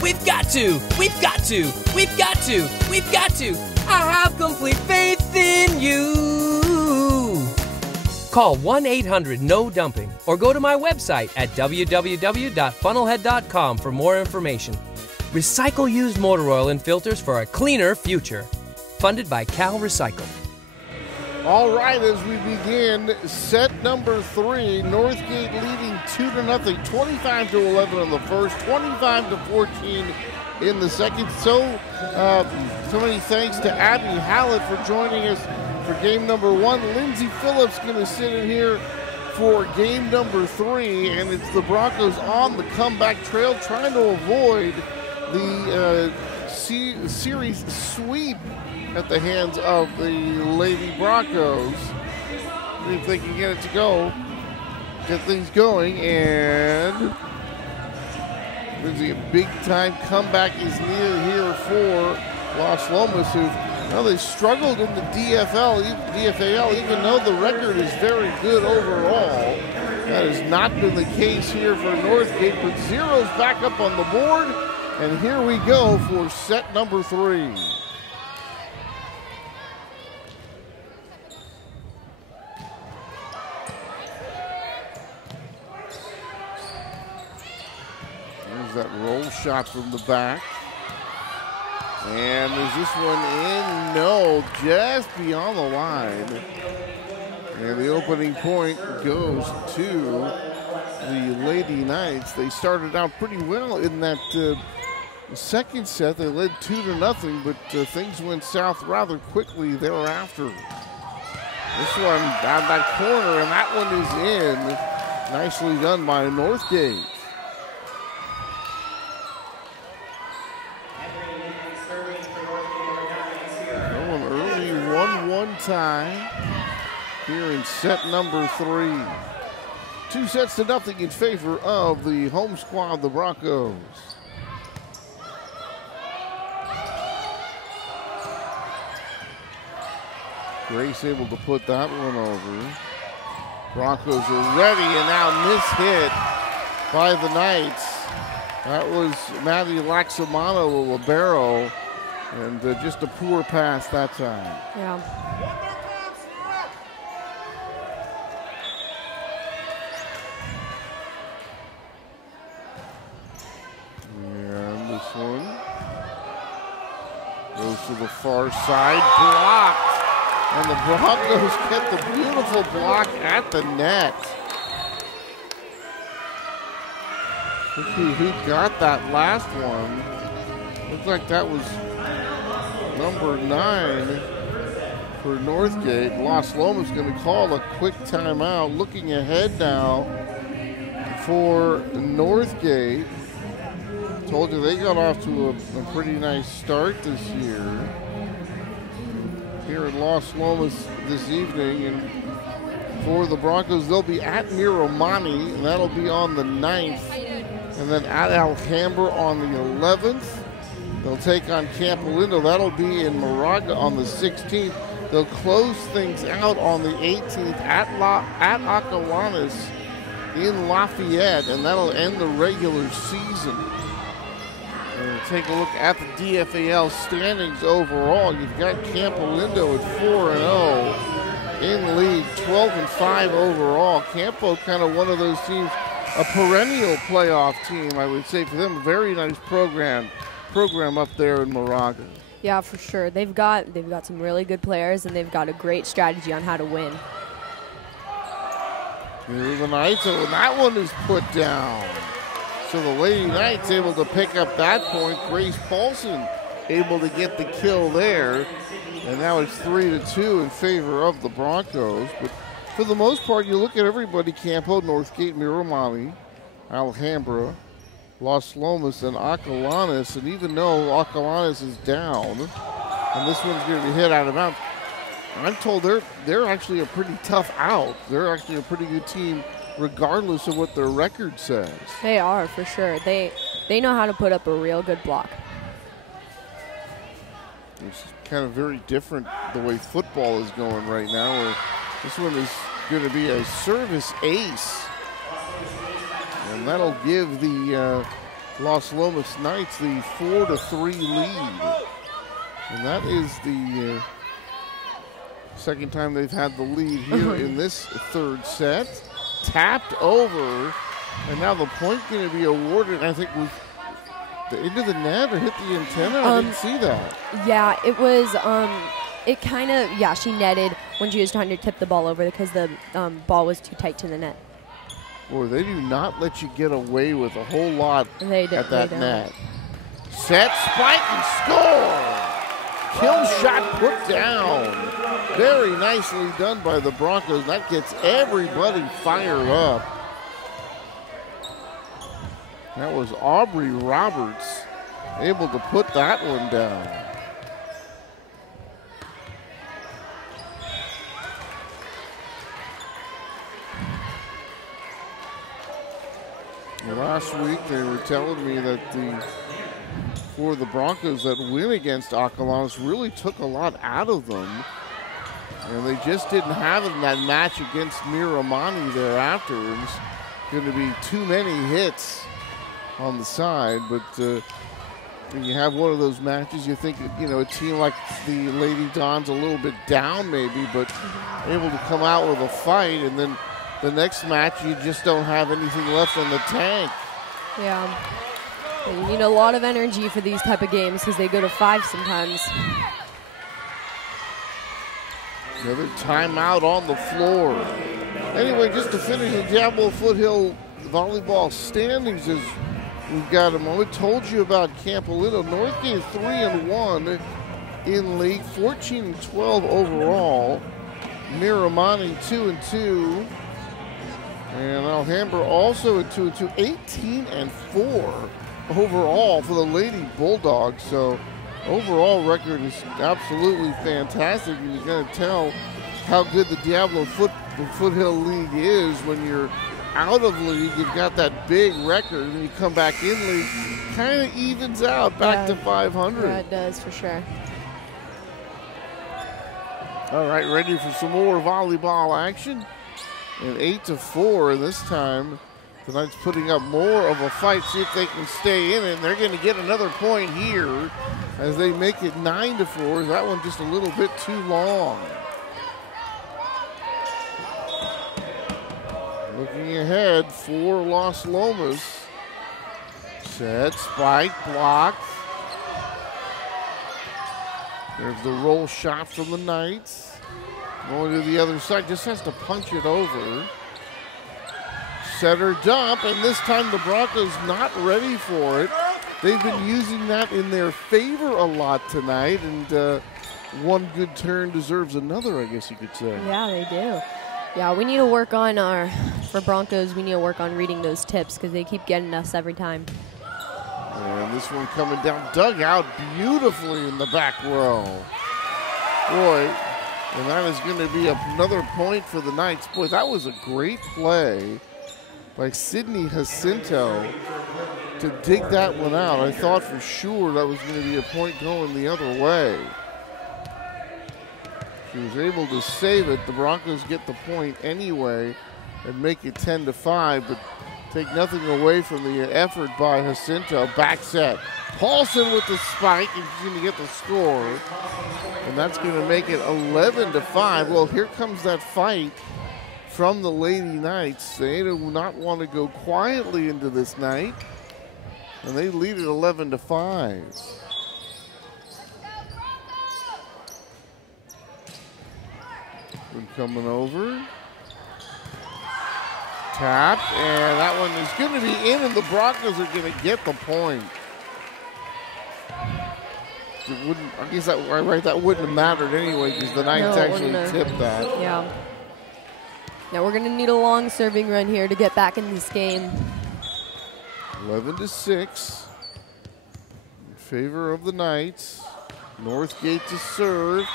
We've got to, we've got to, we've got to, we've got to. I have complete faith in you. Call 1-800-NO-DUMPING or go to my website at www.funnelhead.com for more information. Recycle used motor oil and filters for a cleaner future. Funded by Cal Recycle. All right, as we begin set number 3, Northgate leading 2-0, 25-11 in the first, 25-14 in the second. So many thanks to Abby Hallett for joining us for game number 1. Lindsey Phillips going to sit in here for game number 3, and it's the Broncos on the comeback trail, trying to avoid the series sweep at the hands of the Lady Broncos. See if they can get it to go, get things going, and there's a big-time comeback is near here for Las Lomas, who, well, they struggled in the DFL, even though the record is very good overall. That has not been the case here for Northgate, but zeros back up on the board, and here we go for set number 3. There's that roll shot from the back. And is this one in? No, just beyond the line. And the opening point goes to the Lady Knights. They started out pretty well in that second set. They led 2-0, but things went south rather quickly thereafter. This one down that corner, and that one is in. Nicely done by Northgate. Going early 1-1 tie here in set number 3. 2-0 in favor of the home squad, the Broncos. Grace able to put that one over. Broncos are ready, and now mishit by the Knights. That was Maddie Laxamano, a libero, and just a poor pass that time. Yeah. And this one goes to the far side, blocked. And the Broncos get the beautiful block at the net. Let's see who got that last one. Looks like that was number 9 for Northgate. Las Lomas going to call a quick timeout. Looking ahead now for Northgate. Told you they got off to a pretty nice start this year. Here in Las Lomas this evening, and for the Broncos, they'll be at Miromani, and that'll be on the 9th And then at Alhambra on the 11th. They'll take on Campo Lindo. That'll be in Moraga on the 16th. They'll close things out on the 18th at Acalanes in Lafayette, and that'll end the regular season. And we'll take a look at the DFAL standings overall. You've got Campo Lindo at 4-0 in league, 12-5 overall. Campo kind of one of those teams, a perennial playoff team, I would say for them. A very nice program up there in Moraga. Yeah, for sure. They've got some really good players, and they've got a great strategy on how to win. Here are the Knights, and that one is put down. So the Lady Knights able to pick up that point. Grace Paulson able to get the kill there. And now it's 3-2 in favor of the Broncos. But for the most part, you look at everybody, Campo, Northgate, Miramani, Alhambra, Las Lomas, and Acalanes. And even though Acalanes is down, and this one's going to be hit out of bounds, I'm told they're actually a pretty tough out. They're actually a pretty good team regardless of what their record says. They are, for sure. They know how to put up a real good block. It's kind of very different the way football is going right now, where this one is going to be a service ace. And that'll give the Las Lomas Knights the 4-3 lead. And that is the second time they've had the lead here in this third set. Tapped over, and now the point going to be awarded, I think, with the into the net or hit the antenna. I didn't see that. Yeah, it was, it kind of, yeah, she netted when she was trying to tip the ball over because the ball was too tight to the net. Boy, they do not let you get away with a whole lot at that net. Set, spike, and score! Kill shot put down. Very nicely done by the Broncos. That gets everybody fired up. That was Aubrey Roberts able to put that one down. Last week they were telling me that for the Broncos, that win against Acalanes really took a lot out of them. And they just didn't have it in that match against Miramani thereafter. It was going to be too many hits on the side. But when you have one of those matches, you think, a team like the Lady Dons a little bit down maybe, but able to come out with a fight. And then the next match, you just don't have anything left in the tank. Yeah. You need a lot of energy for these type of games because they go to 5 sometimes. Another timeout on the floor. Anyway, just to finish the Diablo Foothill volleyball standings, as we've got a moment, told you about Campo Lindo. Northgate 3-1 in league, 14-12 overall. Miramani 2-2. And Alhambra also at 2-2, 18-4 overall for the Lady Bulldogs. So overall record is absolutely fantastic, and you got to tell how good the Diablo Foothill League is when you're out of league. You've got that big record, and you come back in league, kind of evens out back to 500. Yeah, it does for sure. All right, ready for some more volleyball action? And 8-4, and this time the Knights putting up more of a fight, see if they can stay in it. And they're going to get another point here as they make it 9-4. That one just a little bit too long. Looking ahead for Las Lomas. Set, spike, blocked. There's the roll shot from the Knights. Going to the other side, just has to punch it over. Setter dump, and this time the Broncos not ready for it. They've been using that in their favor a lot tonight, and one good turn deserves another, I guess you could say. Yeah, they do. Yeah, we need to work on for Broncos, we need to work on reading those tips because they keep getting us every time. And this one coming down, dug out beautifully in the back row. Boy, and that is going to be another point for the Knights. Boy, that was a great play by Sydney Jacinto. to dig that one out. I thought for sure that was going to be a point going the other way. She was able to save it. The Broncos get the point anyway and make it 10-5, but take nothing away from the effort by Jacinta. Back set. Paulson with the spike, and she's going to get the score. And that's going to make it 11-5. Well, here comes that fight from the Lady Knights. They do not want to go quietly into this night, and they lead it 11-5. Been coming over. Tapped, and that one is going to be in, and the Broncos are going to get the point. It wouldn't, I guess that wouldn't have mattered anyway because the Knights actually tipped that. Yeah. Now we're going to need a long serving run here to get back in this game. 11-6 in favor of the Knights. Northgate to serve,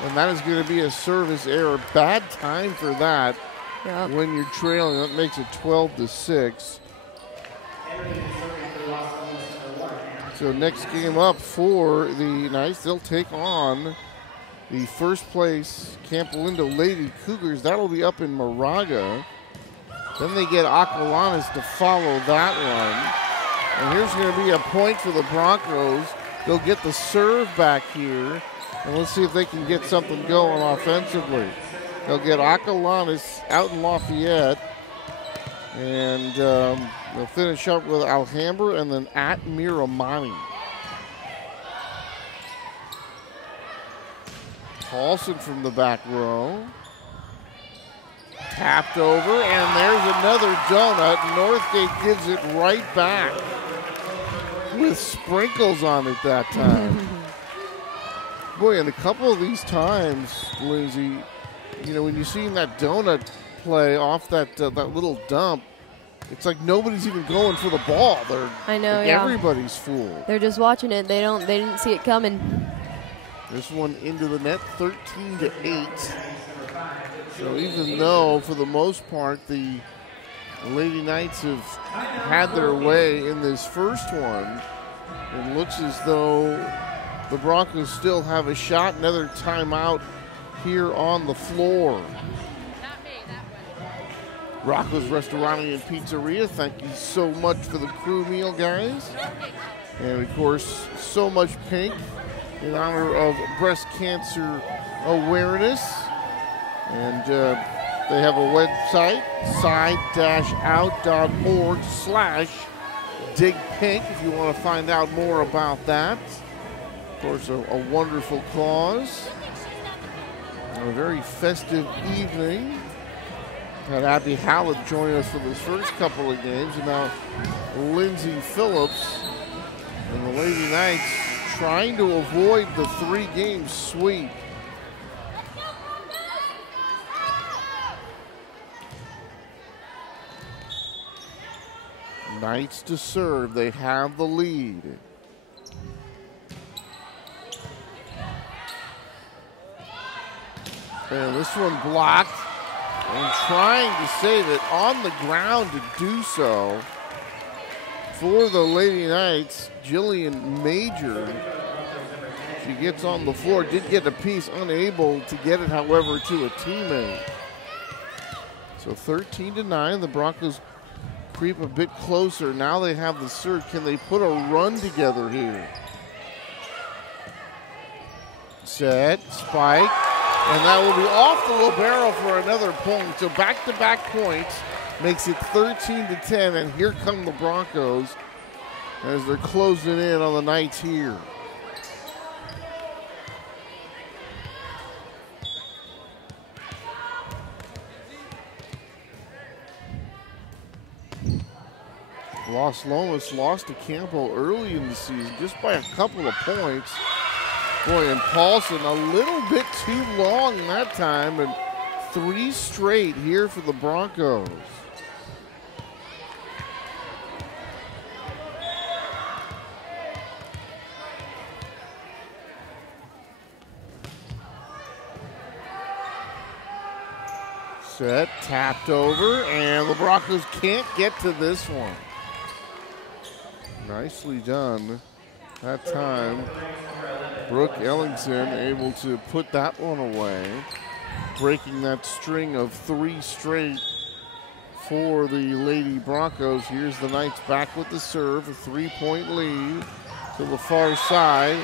and that is going to be a service error. Bad time for that. Yep. When you're trailing, that makes it 12-6. So next game up for the Knights, they'll take on the first place Camp Lindo Lady Cougars. That'll be up in Moraga. Then they get Acalanes to follow that one. And here's going to be a point for the Broncos. They'll get the serve back here, and let's see if they can get something going offensively. They'll get Acalanes out in Lafayette, and they'll finish up with Alhambra and then at Miramani. Paulson from the back row. Tapped over, and there's another donut. Northgate gives it right back with sprinkles on it that time. Boy, and a couple of these times, Lindsay, you know, when you're seeing that donut play off that little dump, it's like nobody's even going for the ball. I know, yeah. Everybody's fooled. They're just watching it. They didn't see it coming. This one into the net, 13-8. So even though, for the most part, the Lady Knights have had their way in this first one, it looks as though the Broncos still have a shot. Another timeout here on the floor. Rocco's Restaurante and Pizzeria, thank you so much for the crew meal, guys. And of course, So Much Pink in honor of breast cancer awareness. And they have a website, side-out.org/digpink if you want to find out more about that. Of course, a wonderful cause. A very festive evening. Had Abby Hallett join us for this first couple of games, and now Lindsay Phillips and the Lady Knights trying to avoid the 3-game sweep. Knights to serve, they have the lead. And this one blocked, and trying to save it on the ground to do so for the Lady Knights, Jillian Major. She gets on the floor, did get a piece, unable to get it, however, to a teammate. So 13-9, the Broncos creep a bit closer. Now they have the serve. Can they put a run together here? Set, spike. And that will be off the libero for another point. So back-to-back points makes it 13-10. And here come the Broncos as they're closing in on the Knights here. Las Lomas lost to Campo early in the season just by a couple of points. Boy, and Paulson a little bit too long that time, and 3 straight here for the Broncos. Set, tapped over, and the Broncos can't get to this one. Nicely done. That time, Brooke Ellingson able to put that one away, breaking that string of 3 straight for the Lady Broncos. Here's the Knights back with the serve, a 3-point lead to the far side,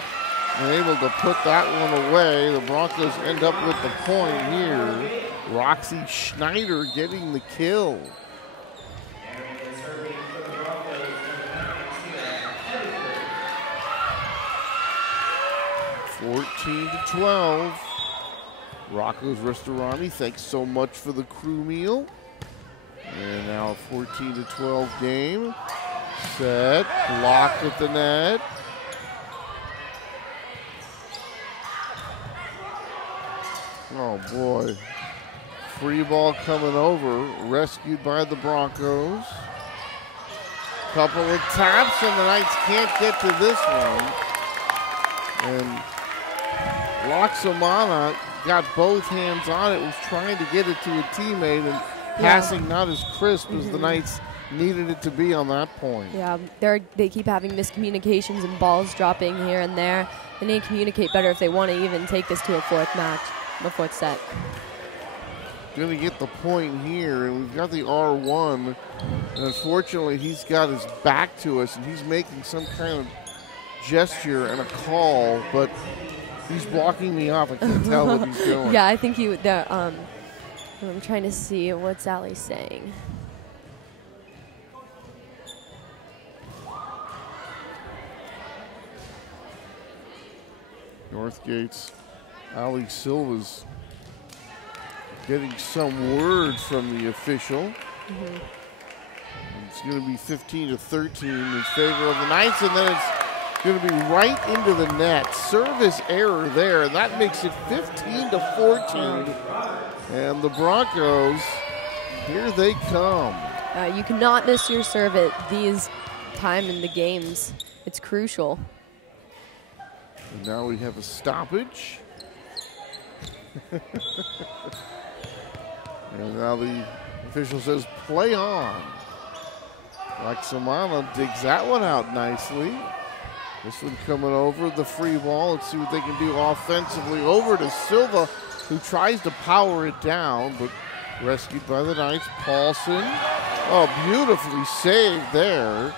and able to put that one away. The Broncos end up with the point here. Roxy Schneider getting the kill. 14-12. Rocco's Restaurant, thanks so much for the crew meal. And now a 14-12 game. Set, blocked at the net. Oh boy. Free ball coming over, rescued by the Broncos. Couple of taps and the Knights can't get to this one. And Loxamana got both hands on it, was trying to get it to a teammate, and passing not as crisp as the Knights needed it to be on that point. Yeah, they keep having miscommunications and balls dropping here and there. They need to communicate better if they want to even take this to a fourth set. Going to get the point here, and we've got the R1. And unfortunately, he's got his back to us, and he's making some kind of gesture and a call, but he's blocking me off. I can't tell what he's doing. Yeah, I think I'm trying to see what Sally's saying. Northgate's Ali Silva's getting some word from the official. It's going to be 15-13 in favor of the Knights, and then it's going to be right into the net. Service error there, and that makes it 15-14. And the Broncos, here they come. You cannot miss your serve at these time in the games. It's crucial. And now we have a stoppage. And now the official says, play on. Loxamana digs that one out nicely. This one coming over the free ball. Let's see what they can do offensively. Over to Silva, who tries to power it down, but rescued by the Knights. Paulson. Oh, beautifully saved there.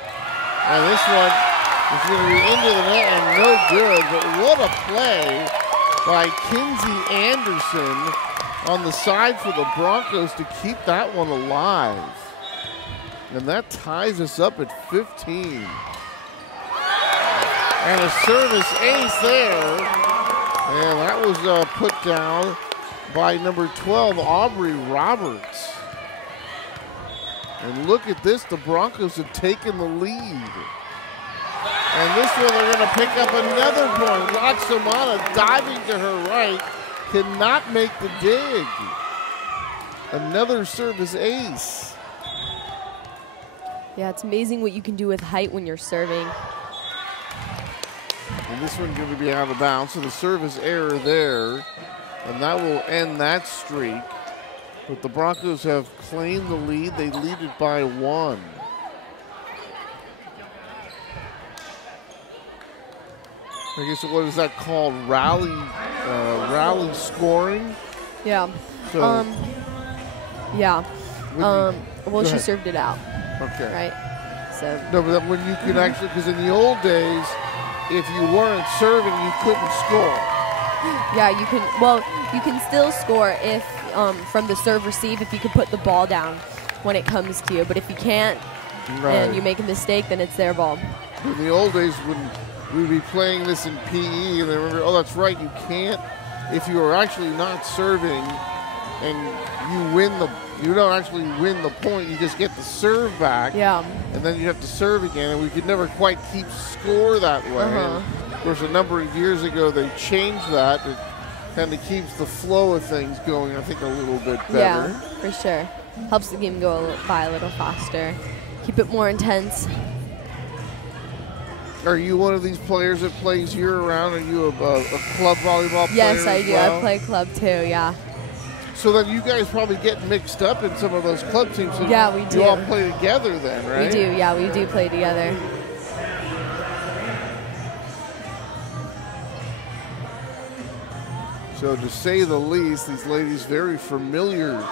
And this one is going to be into the net and no good, but what a play by Kinsey Anderson on the side for the Broncos to keep that one alive. And that ties us up at 15. And a service ace there. And that was put down by number 12, Aubrey Roberts. And look at this, the Broncos have taken the lead. And this one they're going to pick up another point. Loxamana diving to her right, cannot make the dig. Another service ace. Yeah, it's amazing what you can do with height when you're serving. And this one's going to be out of bounds, so the service error there, and that will end that streak. But the Broncos have claimed the lead. They lead it by 1. I guess what is that called? Rally scoring? Yeah. So yeah. Well, she served it out. Okay. Right. So. No, but when you could actually, because in the old days, if you weren't serving, you couldn't score. Yeah, you can. Well, you can still score if from the serve receive if you can put the ball down when it comes to you. But if you can't and you make a mistake, then it's their ball. In the old days, when we'd be playing this in PE, and I remember, oh, that's right, you can't. If you are actually not serving and you don't actually win the point, you just get the serve back. Yeah. And then you have to serve again, and we could never quite keep score that way. Of course, a number of years ago, they changed that. It kind of keeps the flow of things going, I think, a little bit better. Yeah, for sure. Helps the game go by a little faster. Keep it more intense. Are you one of these players that plays year-round? Are you a club volleyball player? Yes, I do. Well? I play club too, yeah. So then you guys probably get mixed up in some of those club teams. So yeah, we do. You all play together then, right? We do, yeah. We do play together. So to say the least, these ladies very familiar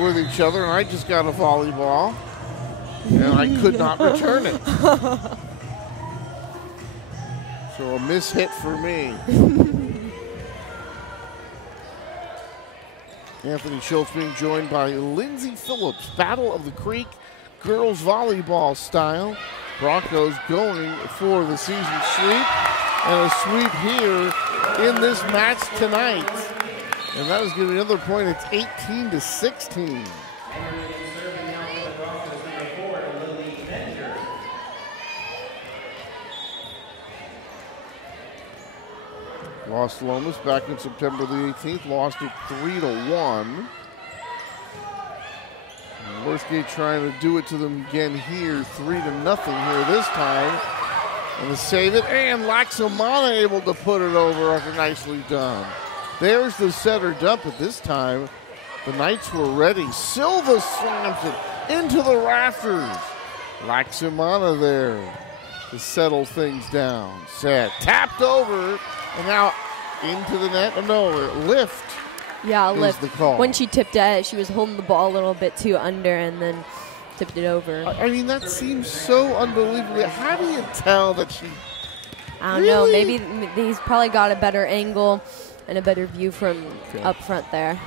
with each other. And I just got a volleyball, and I could not return it. So a miss-hit for me. Anthony Schultz being joined by Lindsay Phillips. Battle of the Creek, girls volleyball style. Broncos going for the season sweep, and a sweep here in this match tonight. And that is giving another point. It's 18-16. Las Lomas back in September the 18th, lost it 3-1. Northgate trying to do it to them again here, 3-0 here this time. And to save it, and Laxamana able to put it over after nicely done. There's the setter dump, but this time the Knights were ready. Silva slams it into the rafters. Laxamana there to settle things down. Set, tapped over, and now into the net. Oh, no, lift. Yeah, lift. The call. When she tipped it, she was holding the ball a little bit too under and then tipped it over. I mean, that seems so unbelievable. How do you tell that she... I don't know. Maybe he's probably got a better angle and a better view from up front there.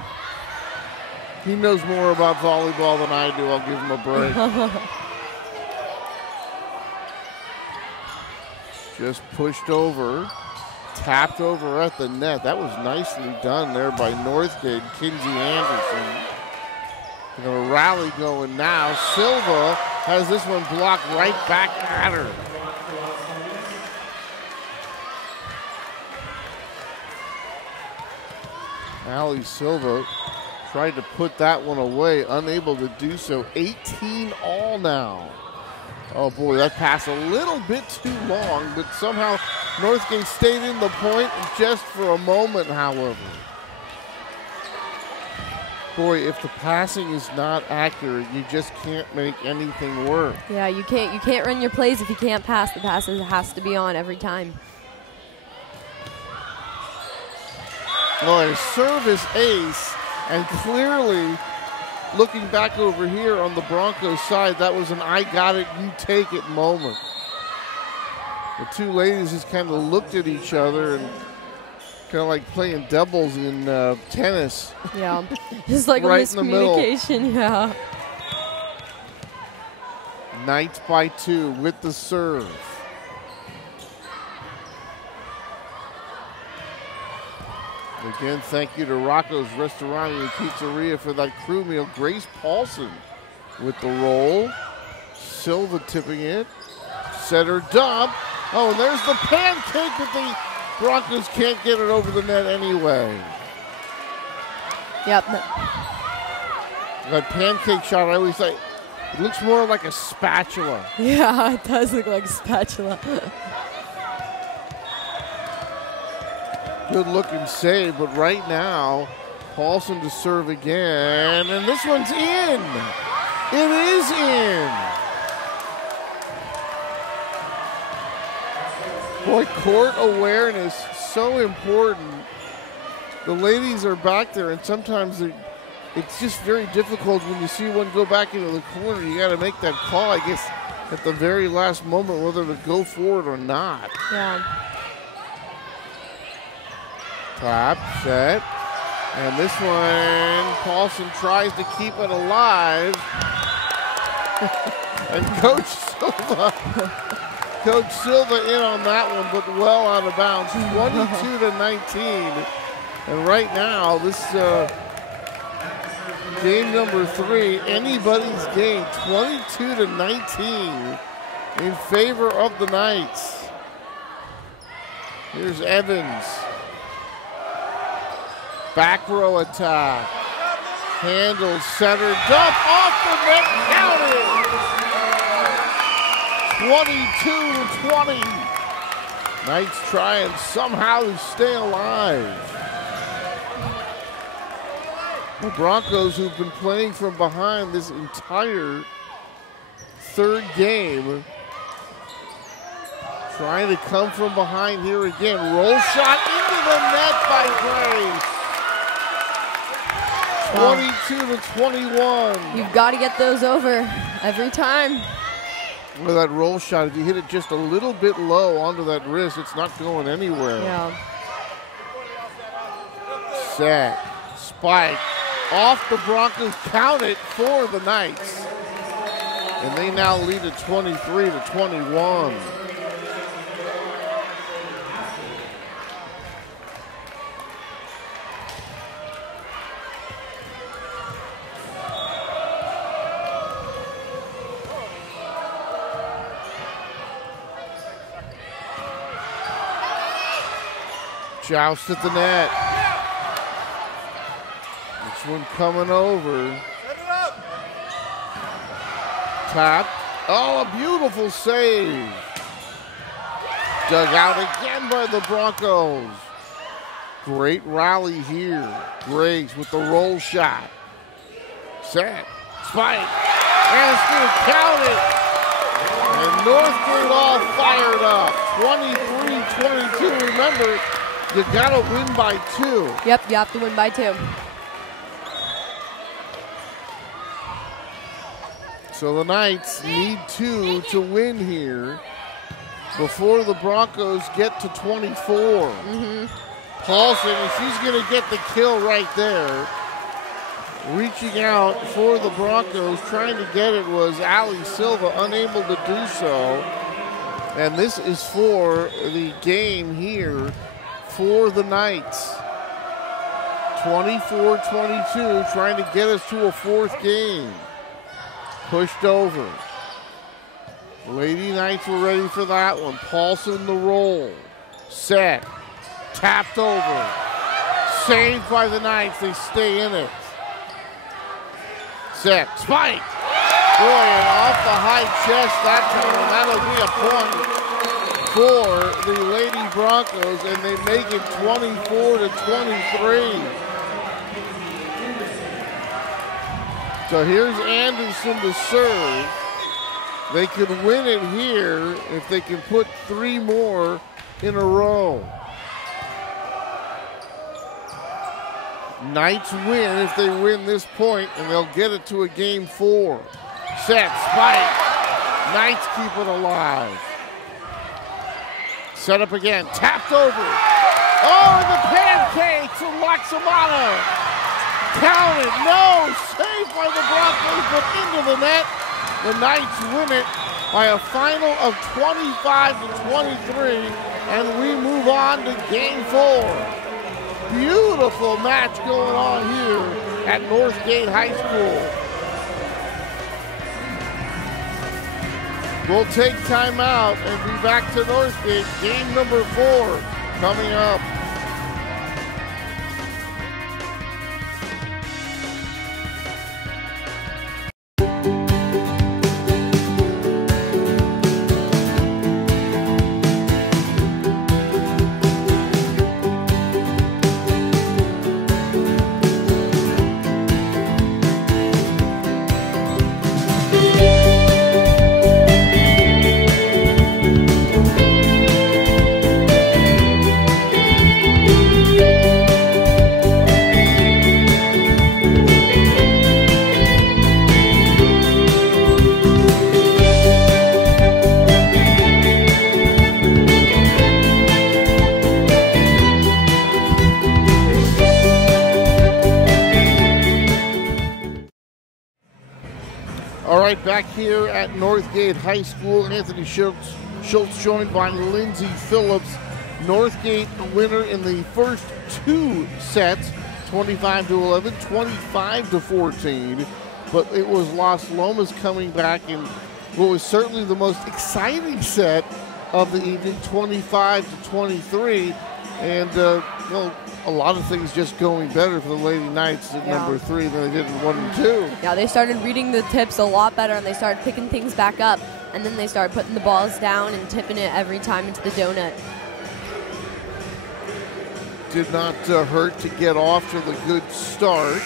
He knows more about volleyball than I do. I'll give him a break. Just pushed over. Tapped over at the net. That was nicely done there by Northgate. Kinsey Anderson. A rally going now. Silva has this one blocked right back at her. Allie Silva tried to put that one away, unable to do so. 18 all now. Oh boy, that pass a little bit too long, but somehow Northgate stayed in the point just for a moment, however. Boy, if the passing is not accurate, you just can't make anything work. Yeah, you can't run your plays if you can't pass. The pass has to be on every time. Well, a service ace, and clearly looking back over here on the Broncos side, that was an I got it, you take it moment. The two ladies just kind of looked at each other and kind of like playing doubles in tennis. Yeah, just like right a miscommunication, yeah. Knights by 2 with the serve. Again, thank you to Rocco's Restaurant and Pizzeria for that crew meal. Grace Paulson with the roll. Silva tipping it. Setter dump. Oh, and there's the pancake, but the Broncos can't get it over the net anyway. Yep. That pancake shot, I always say, it looks more like a spatula. Yeah, it does look like a spatula. Good looking save, but right now, Paulson to serve again, and this one's in. It is in. Boy, court awareness, so important. The ladies are back there, and sometimes it's just very difficult when you see one go back into the corner. You got to make that call, I guess, at the very last moment, whether to go for it or not. Yeah. Tap, set, and this one, Paulson tries to keep it alive. And Coach Silva in on that one, but well out of bounds, 22-19. And right now, this game number 3, anybody's game, 22-19 in favor of the Knights. Here's Evans. Back row attack. Handled, center, dump, off the net, counted. 22-20. Knights trying somehow to stay alive. The Broncos, who've been playing from behind this entire third game, trying to come from behind here again. Roll shot into the net by Grace. 22-21. You've got to get those over every time. With that roll shot, if you hit it just a little bit low onto that wrist, it's not going anywhere. Yeah. Set. Spike. Off the Broncos. Count it for the Knights. And they now lead at 23-21. Joust at the net. This one coming over. Tap. Oh, a beautiful save. Dug out again by the Broncos. Great rally here. Graves with the roll shot. Set. Spike. And it's going to count it. And Northgate all fired up. 23-22. Remember, you got to win by 2. Yep, you have to win by 2. So the Knights need 2 to win here before the Broncos get to 24. Paulson, if she's going to get the kill right there, reaching out for the Broncos, trying to get it was Ali Silva, unable to do so. And this is for the game here for the Knights. 24-22, trying to get us to a 4th game. Pushed over. Lady Knights were ready for that one. Paulson the roll. Set. Tapped over. Saved by the Knights. They stay in it. Set. Spike. Boy, and off the high chest that time. That'll be a point for the Lady Broncos, and they make it 24-23. So here's Anderson to serve. They could win it here if they can put 3 more in a row. Knights win if they win this point, and they'll get it to a game 4. Set, spike. Knights keep it alive. Set up again, tapped over. Oh, and the pancakes from Laxamana. Counted, no, saved by the Broncos, but into the net. The Knights win it by a final of 25-23, and we move on to game 4. Beautiful match going on here at Northgate High School. We'll take time out and be back to Northgate. Game number 4 coming up. Back here at Northgate High School, Anthony Schultz joined by Lindsay Phillips. Northgate winner in the first 2 sets, 25-11, 25-14. But it was Las Lomas coming back in what was certainly the most exciting set of the evening, 25-23. And, well, a lot of things just going better for the Lady Knights at number 3 than they did in 1 and 2. Yeah, they started reading the tips a lot better, and they started picking things back up, and then they started putting the balls down and tipping it every time into the donut. Did not hurt to get off to the good start,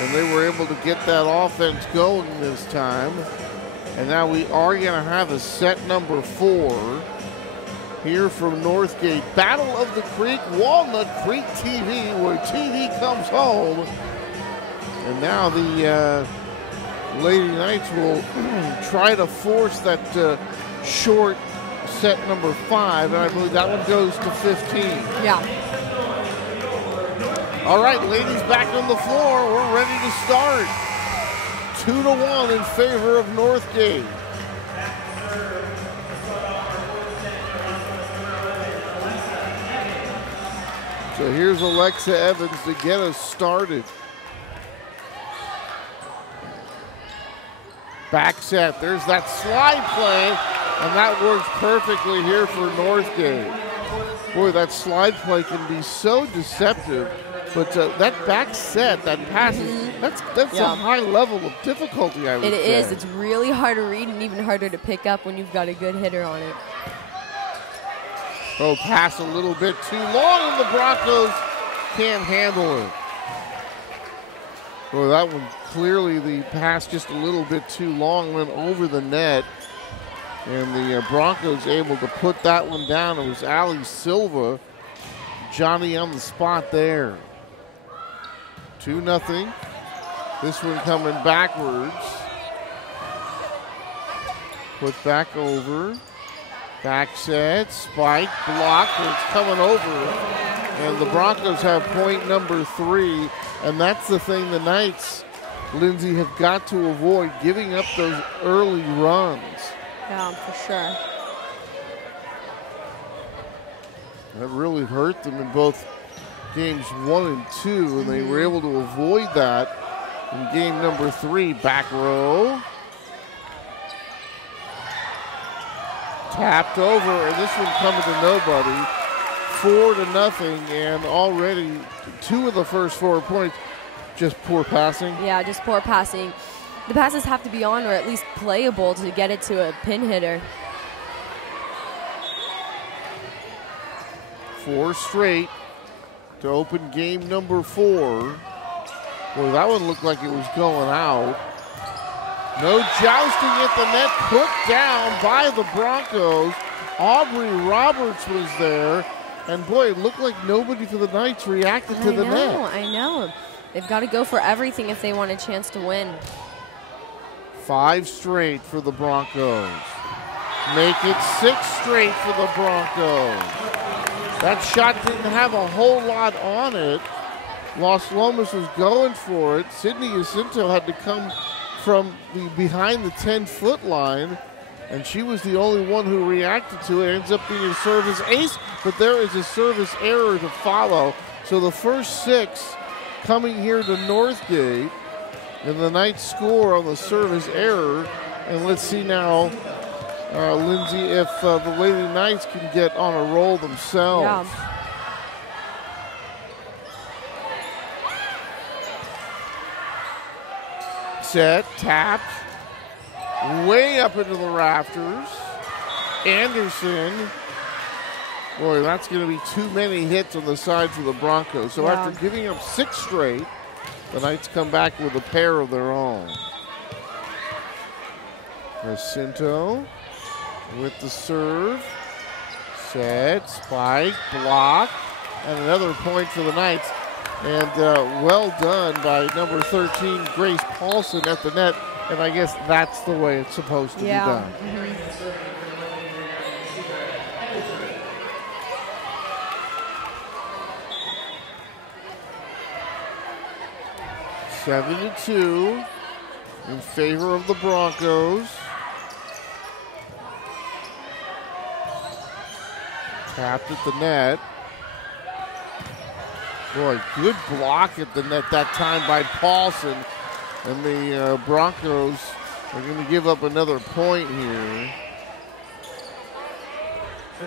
and they were able to get that offense going this time. And now we are going to have a set number 4. here from Northgate. Battle of the Creek, Walnut Creek TV, where TV comes home. And now the Lady Knights will try to force that short set number 5, and I believe that one goes to 15. Yeah. All right, ladies back on the floor. We're ready to start. 2-1 in favor of Northgate. So here's Alexa Evans to get us started. Back set, there's that slide play, and that works perfectly here for Northgate. Boy, that slide play can be so deceptive, but that back set, that pass, that's a high level of difficulty, I would say. It is. It's really hard to read and even harder to pick up when you've got a good hitter on it. Oh, pass a little bit too long, and the Broncos can't handle it. Well, that one, clearly the pass just a little bit too long, went over the net. And the Broncos able to put that one down. It was Ali Silva. Johnny on the spot there. 2-0. This one coming backwards. Put back over. Back set, spike, block, and it's coming over. And the Broncos have point number 3. And that's the thing the Knights, Lindsay, have got to avoid, giving up those early runs. Yeah, for sure. That really hurt them in both games 1 and 2, and they were able to avoid that in game number 3. Back row. Tapped over, and this one coming to nobody. 4-0, and already 2 of the first 4 points. Just poor passing. Yeah, just poor passing. The passes have to be on or at least playable to get it to a pin hitter. 4 straight to open game number 4. Boy, that one looked like it was going out. No jousting at the net, put down by the Broncos. Aubrey Roberts was there. And boy, it looked like nobody for the Knights reacted to the net. I know. They've got to go for everything if they want a chance to win. 5 straight for the Broncos. Make it 6 straight for the Broncos. That shot didn't have a whole lot on it. Las Lomas was going for it. Sydney Jacinto had to come from behind the 10-foot line, and she was the only one who reacted to it. It ends up being a service ace, but there is a service error to follow. So the first 6 coming here to Northgate, and the Knights score on the service error. And let's see now, Lindsay, if the Lady Knights can get on a roll themselves. Yeah. Set, tapped, way up into the rafters. Anderson. Boy, that's going to be too many hits on the side for the Broncos. So after giving up 6 straight, the Knights come back with a pair of their own. Jacinto with the serve. Set, spike, block, and another point for the Knights. And well done by number 13, Grace Paulson at the net. And I guess that's the way it's supposed to be done. 7-2 in favor of the Broncos. Tapped at the net. Boy, good block at the net that time by Paulson. And the Broncos are going to give up another point here.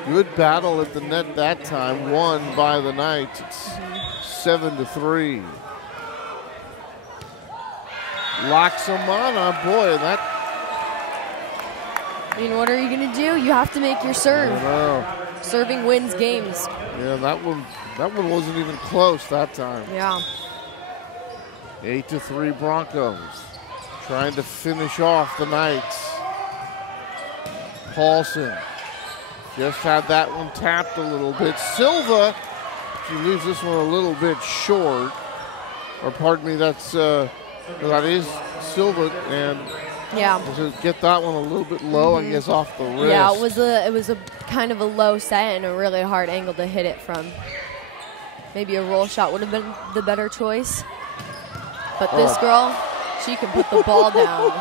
Good battle at the net that time, won by the Knights. It's 7-3. Laksamana, boy, that. I mean, what are you going to do? You have to make your serve. I know. Serving wins games. Yeah, that one wasn't even close that time. Yeah. 8-3 Broncos. Trying to finish off the Knights. Paulson Just had that one tapped a little bit. Silva, she leaves this one a little bit short. Or pardon me, that is Silva, and yeah, get that one a little bit low, I guess, off the wrist. Yeah, it was a kind of a low set and a really hard angle to hit it from. Maybe a roll shot would have been the better choice. But this girl, she can put the ball down.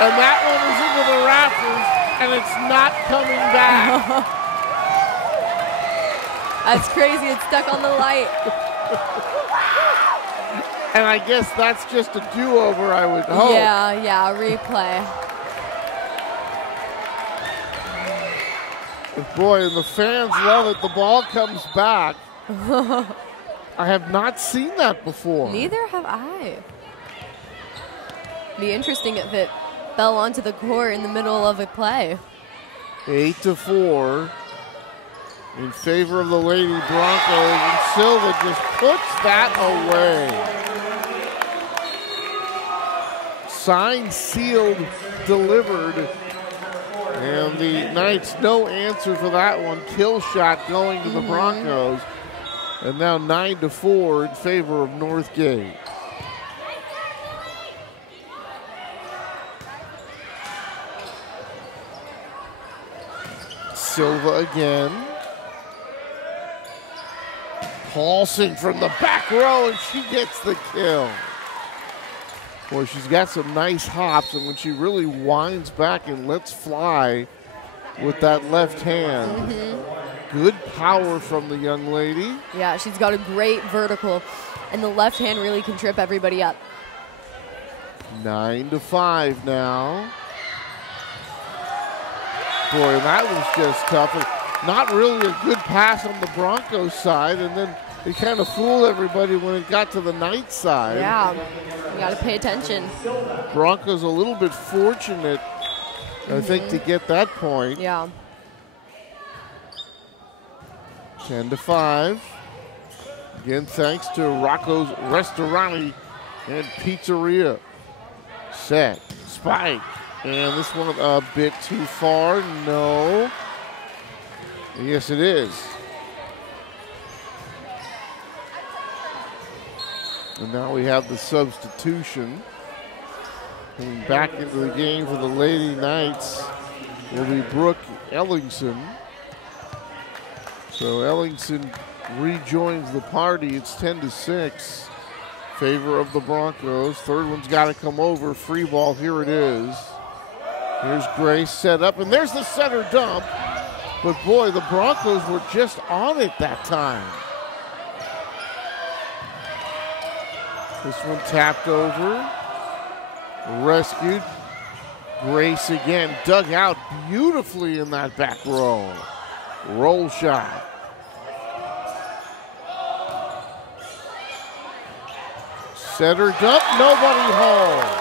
And that one is into the rafters, and it's not coming back. That's crazy. It's stuck on the light. And I guess that's just a do-over, I would hope. Yeah, replay. But boy, and the fans love it. The ball comes back. I have not seen that before. Neither have I. Be interesting if it fell onto the court in the middle of a play. 8-4 in favor of the Lady Broncos, and Silva just puts that away. Signed, sealed, delivered. And the Knights, no answer for that one. Kill shot going to the Broncos. And now 9-4 in favor of Northgate. Silva again. Paulson from the back row, and she gets the kill. Boy, she's got some nice hops, and when she really winds back and lets fly with that left hand, good power from the young lady. Yeah, she's got a great vertical, and the left hand really can trip everybody up. 9-5 now. Boy, that was just tough. Not really a good pass on the Broncos side, and then it kind of fooled everybody when it got to the Knights side. Yeah, you got to pay attention. Broncos a little bit fortunate, I think, to get that point. Yeah. 10-5. Again, thanks to Rocco's Restaurant and Pizzeria. Set, spike, and this one a bit too far. No. Yes, it is. And now we have the substitution. Coming back into the game for the Lady Knights will be Brooke Ellingson. So Ellingson rejoins the party. It's 10-6. Favor of the Broncos. Third one's got to come over. Free ball. Here it is. Here's Grace set up, and there's the center dump. But boy, the Broncos were just on it that time. This one tapped over. Rescued. Grace again dug out beautifully in that back row. Roll shot. Center dump, nobody home.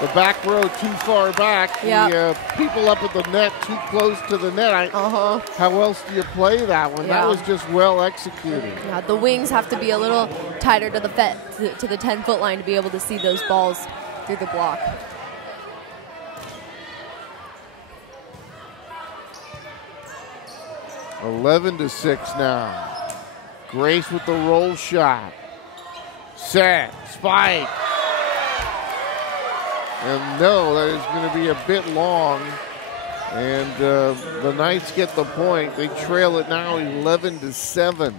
The back row too far back. Yep. The people up at the net too close to the net. How else do you play that one? Yeah. That was just well executed. Yeah, the wings have to be a little tighter to the to the 10-foot line to be able to see those balls through the block. (11-6) now. Grace with the roll shot. Set, spike. And no, that is going to be a bit long. And the Knights get the point. They trail it now 11-7.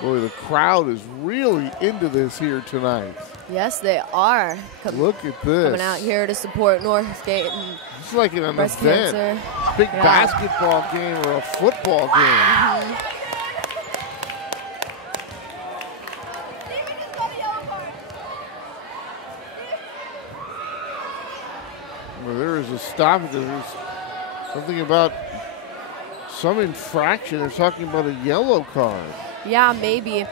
Boy, the crowd is really into this here tonight. Yes, they are. Look at this. Coming out here to support Northgate. And it's like an event. Cancer. Big basketball game or a football game. Well, there is a stop. There's something about some infraction. They're talking about a yellow card. Yeah, maybe.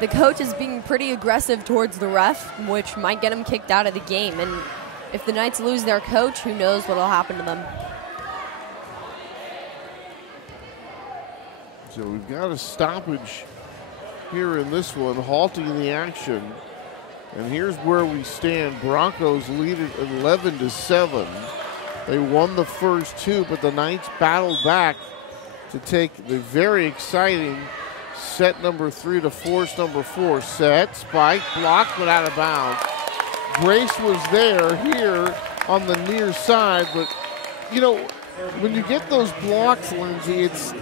The coach is being pretty aggressive towards the ref, which might get him kicked out of the game. And if the Knights lose their coach, who knows what will happen to them. So we've got a stoppage here in this one, halting the action. And here's where we stand. Broncos lead it 11-7. They won the first two, but the Knights battled back to take the very exciting set number 3 to force number 4. Set, spike, blocked, but out of bounds. Grace was there here on the near side, but, you know, when you get those blocks, Lindsay, it's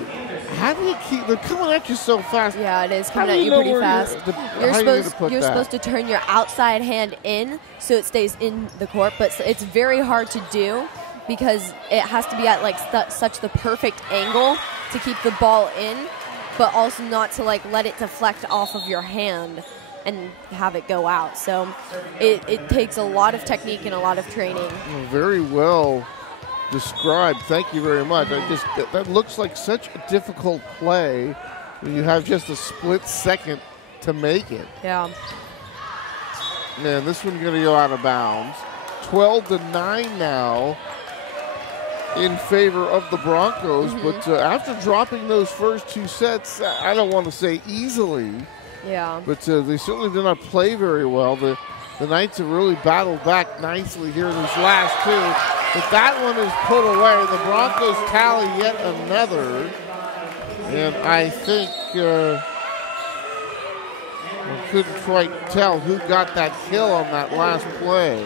how do you keep, they're coming at you so fast. Yeah, it is coming at you pretty fast. You're supposed to turn your outside hand in so it stays in the court, but it's very hard to do because it has to be at like such the perfect angle to keep the ball in, but also not to like let it deflect off of your hand and have it go out. So it takes a lot of technique and a lot of training. Very well described. Thank you very much. That looks like such a difficult play when you have just a split second to make it. Yeah. Man, this one's going to go out of bounds. 12-9 now in favor of the Broncos, but after dropping those first two sets, I don't want to say easily, but they certainly did not play very well. The Knights have really battled back nicely here in these last two, but that one is put away. The Broncos tally yet another, and I think I couldn't quite tell who got that kill on that last play.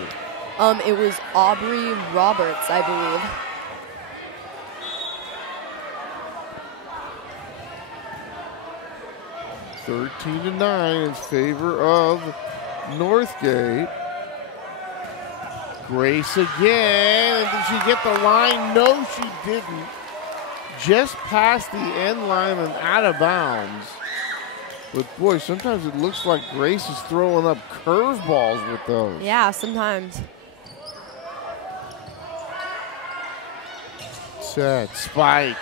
It was Aubrey Roberts, I believe. 13-9 in favor of Northgate. Grace again. And did she get the line? No, she didn't. Just past the end line and out of bounds. But boy, sometimes it looks like Grace is throwing up curveballs with those. Yeah, sometimes. Set, spike.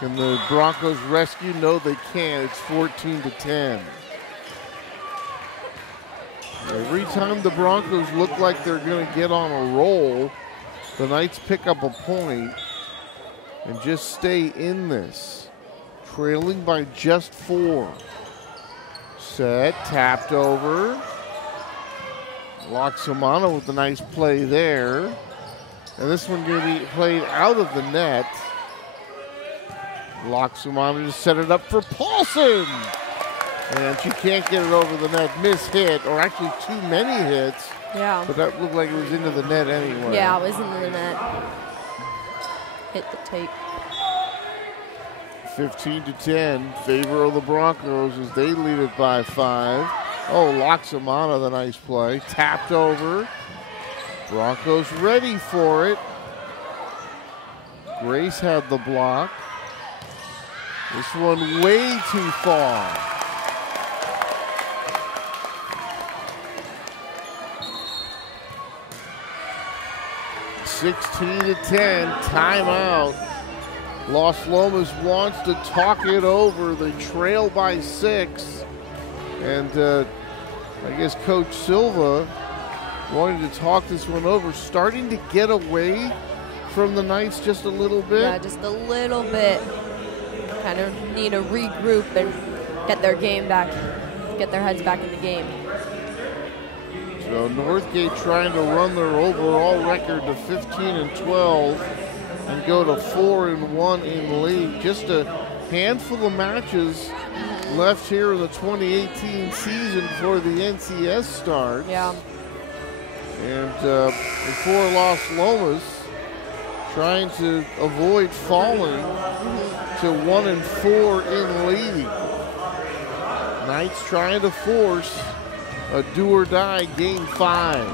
Can the Broncos rescue? No, they can't. It's 14-10. Every time the Broncos look like they're going to get on a roll, the Knights pick up a point and just stay in this. Trailing by just 4. Set, tapped over. Loxamana with a nice play there. And this one going to be played out of the net. Loxamana just set it up for Paulson. And she can't get it over the net. Miss hit, or actually too many hits. Yeah. But that looked like it was into the net anyway. Yeah, it was into the net. Hit the tape. 15-10, favor of the Broncos as they lead it by 5. Oh, Loxamana, the nice play. Tapped over. Broncos ready for it. Grace had the block. This one way too far. (16-10), timeout. Las Lomas wants to talk it over. They trail by 6. And I guess Coach Silva wanting to talk this one over. Starting to get away from the Knights just a little bit. Yeah, just a little bit. Kind of need to regroup and get their game back, get their heads back in the game. So Northgate trying to run their overall record to 15-12 and go to 4-1 in league. Just a handful of matches left here in the 2018 season before the NCS starts. Yeah. And before Las Lomas, trying to avoid falling to 1-4 in league. Knights trying to force a do-or-die game 5.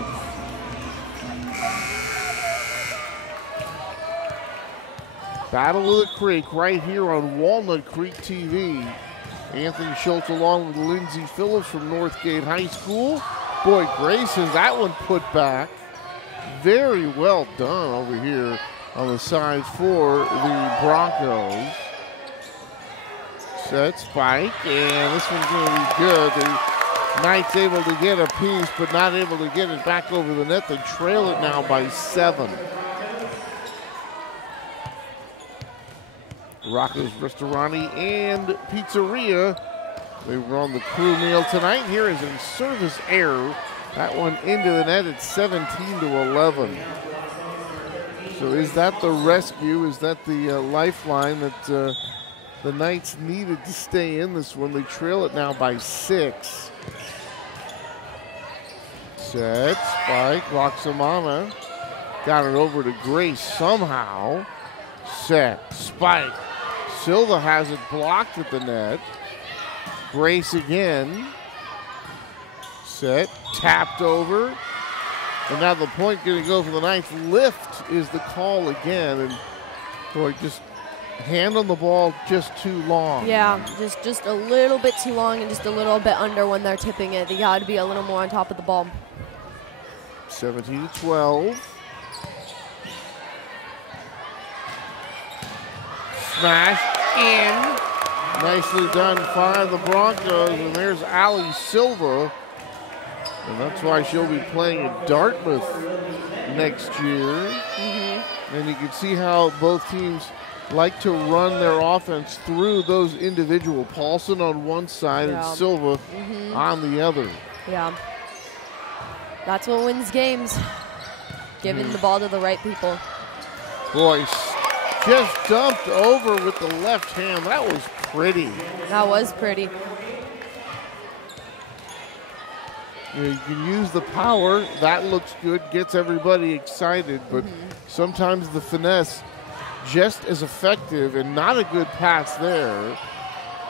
Battle of the Creek right here on Walnut Creek TV. Anthony Schultz along with Lindsay Phillips from Northgate High School. Boy, Grace has that one put back. Very well done over here on the side for the Broncos. Set, spike, and this one's going to be good. The Knights able to get a piece, but not able to get it back over the net. They trail it now by 7. Rocco's Ristorani and Pizzeria. They were on the crew meal tonight. Here is a service error. That one into the net at 17-11. So is that the rescue? Is that the lifeline that the Knights needed to stay in this one? They trail it now by 6. Set, spike, Roxamama. Got it over to Grace somehow. Set, spike. Silva has it blocked at the net. Grace again. Set, tapped over. And now the point going to go for the Knights. Lift is the call again. And boy, just hand on the ball just too long. Yeah, just a little bit too long and just a little bit under when they're tipping it. They got to be a little more on top of the ball. 17-12. Smash in. Nicely done by the Broncos. And there's Allie Silva. And that's why she'll be playing at Dartmouth next year. And you can see how both teams like to run their offense through those individual. Paulson on one side and Silva on the other. Yeah. That's what wins games. Giving the ball to the right people. Boy, just dumped over with the left hand. That was pretty. That was pretty. You can use the power. That looks good, gets everybody excited, but sometimes the finesse just as effective, and not a good pass there.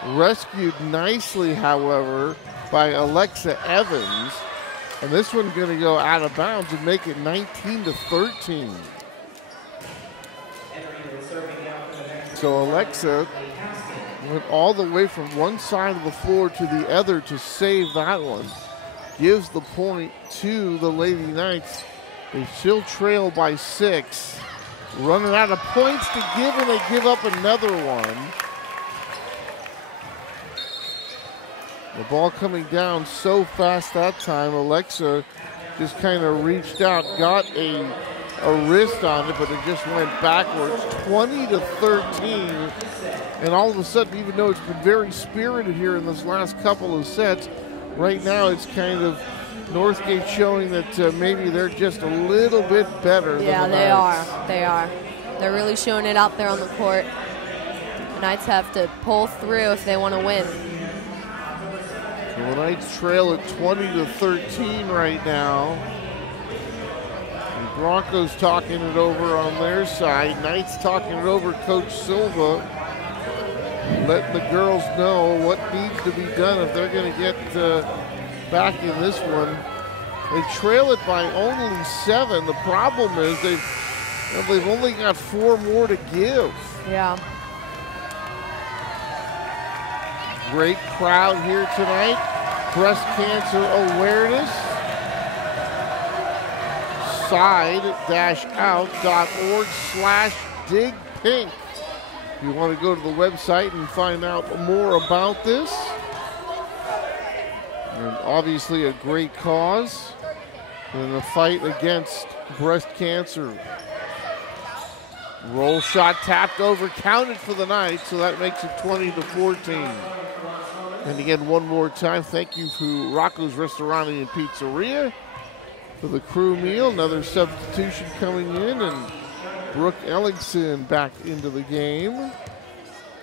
Rescued nicely, however, by Alexa Evans. And this one's going to go out of bounds and make it 19-13. So Alexa went all the way from one side of the floor to the other to save that one. Gives the point to the Lady Knights. They still trail by 6. Running out of points to give, and they give up another one. The ball coming down so fast that time. Alexa just kind of reached out, got a wrist on it, but it just went backwards. 20-13. And all of a sudden, even though it's been very spirited here in this last couple of sets, right now it's kind of Northgate showing that maybe they're just a little bit better. Yeah, than the they Knights. are. They are. They're really showing it out there on the court. The Knights have to pull through if they want to win. So the Knights trail at 20-13 right now. The Broncos talking it over on their side. Knights talking it over. Coach Silva letting the girls know what needs to be done if they're going to get back in this one. They trail it by only 7. The problem is they've only got 4 more to give. Yeah. Great crowd here tonight. Breast cancer awareness. side-out.org/digpink. If you want to go to the website and find out more about this. And obviously a great cause in the fight against breast cancer. Roll shot tapped over, counted for the Knights, so that makes it 20-14. And again, one more time, thank you to Rocco's Restaurant and Pizzeria for the crew meal. Another substitution coming in, and Brooke Ellingson back into the game.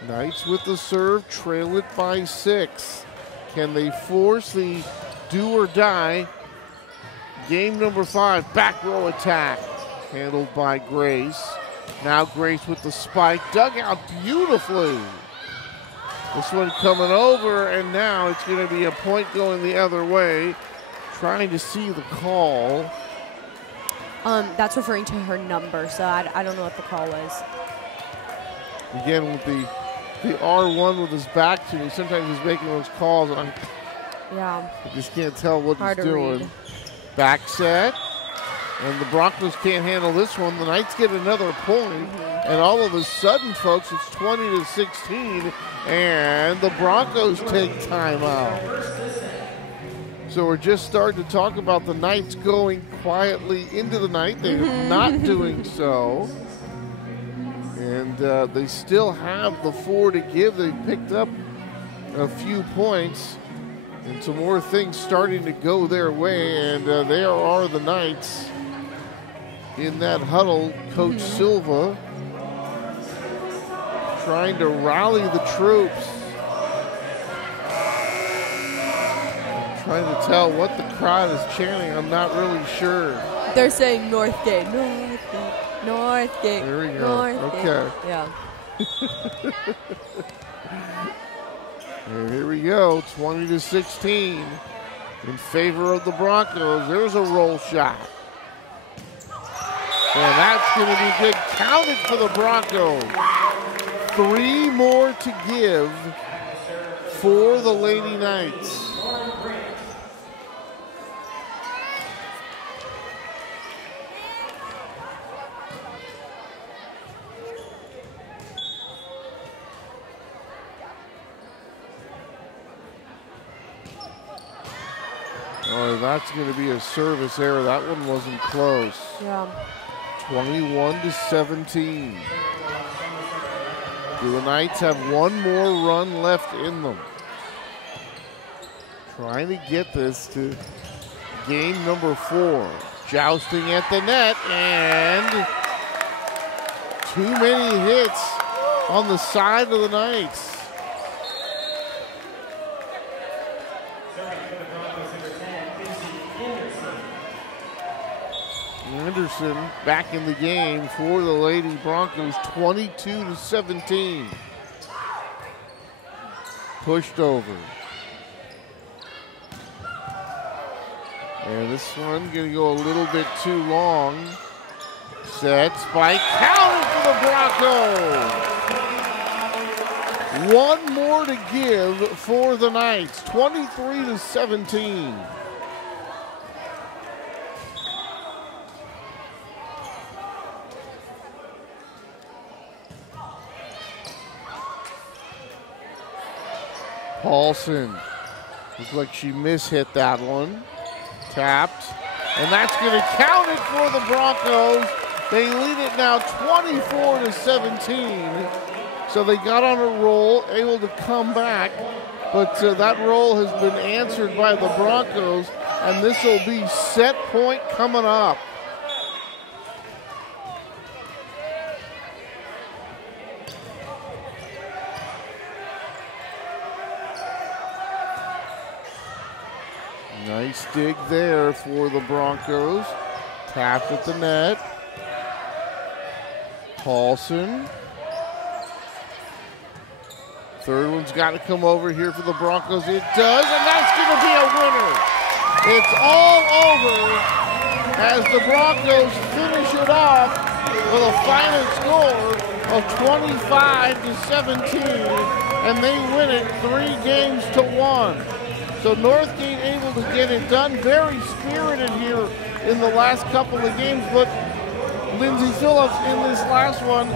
Knights with the serve, trail it by 6. Can they force the do or die? Game number 5, back row attack, handled by Grace. Now Grace with the spike, dug out beautifully. This one coming over, and now it's going to be a point going the other way. Trying to see the call. That's referring to her number, so I don't know what the call was. Again, with the R1 with his back to me, sometimes he's making those calls, and I just can't tell what he's doing. Read. Back set, and the Broncos can't handle this one. The Knights get another point, and all of a sudden, folks, it's 20-16, and the Broncos take timeout. So we're just starting to talk about the Knights going quietly into the night. They're not doing so. And they still have the 4 to give. They picked up a few points. And some more things starting to go their way. And there are the Knights in that huddle, Coach Silva trying to rally the troops. Trying to tell what the crowd is chanting. I'm not really sure. They're saying Northgate, Northgate, Northgate. There we go. Northgate. Okay. Yeah. And here we go, 20-16 in favor of the Broncos. There's a roll shot. And that's going to be good. Counted for the Broncos. 3 more to give for the Lady Knights. Oh, that's going to be a service error. That one wasn't close. Yeah. 21-17. Do the Knights have one more run left in them? Trying to get this to game number 4. Jousting at the net, and too many hits on the side of the Knights. Anderson back in the game for the Lady Broncos, 22-17. Pushed over. And this one gonna go a little bit too long. Set, spike, counted for the Broncos. One more to give for the Knights, 23-17. Paulson, looks like she mishit that one. Tapped, and that's going to count it for the Broncos. They lead it now 24-17. So they got on a roll, able to come back, but that roll has been answered by the Broncos, and this will be set point coming up. Nice dig there for the Broncos. Tapped at the net. Paulson. Third one's got to come over here for the Broncos. It does, and that's going to be a winner. It's all over as the Broncos finish it off with a final score of 25-17, and they win it 3-1. So Northgate able to get it done. Very spirited here in the last couple of games, but Lindsay Phillips in this last one,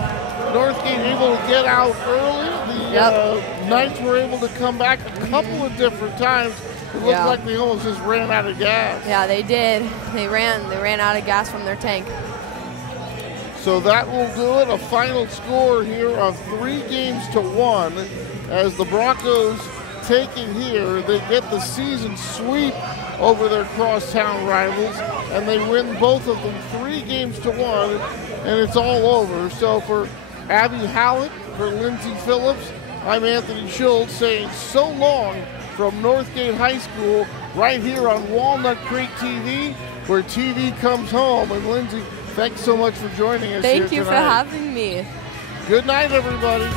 Northgate able to get out early. The Knights were able to come back a couple of different times. It looked like they almost just ran out of gas. Yeah, they did. They ran out of gas from their tank. So that will do it. A final score here of 3-1 as the Broncos take it here. They get the season sweep over their crosstown rivals, and they win both of them 3-1, and it's all over. So for Abby Hallett, for Lindsay Phillips, I'm Anthony Schultz saying so long from Northgate High School right here on Walnut Creek TV, where TV comes home. And Lindsay, thanks so much for joining us here tonight. Thank you for having me. Good night, everybody.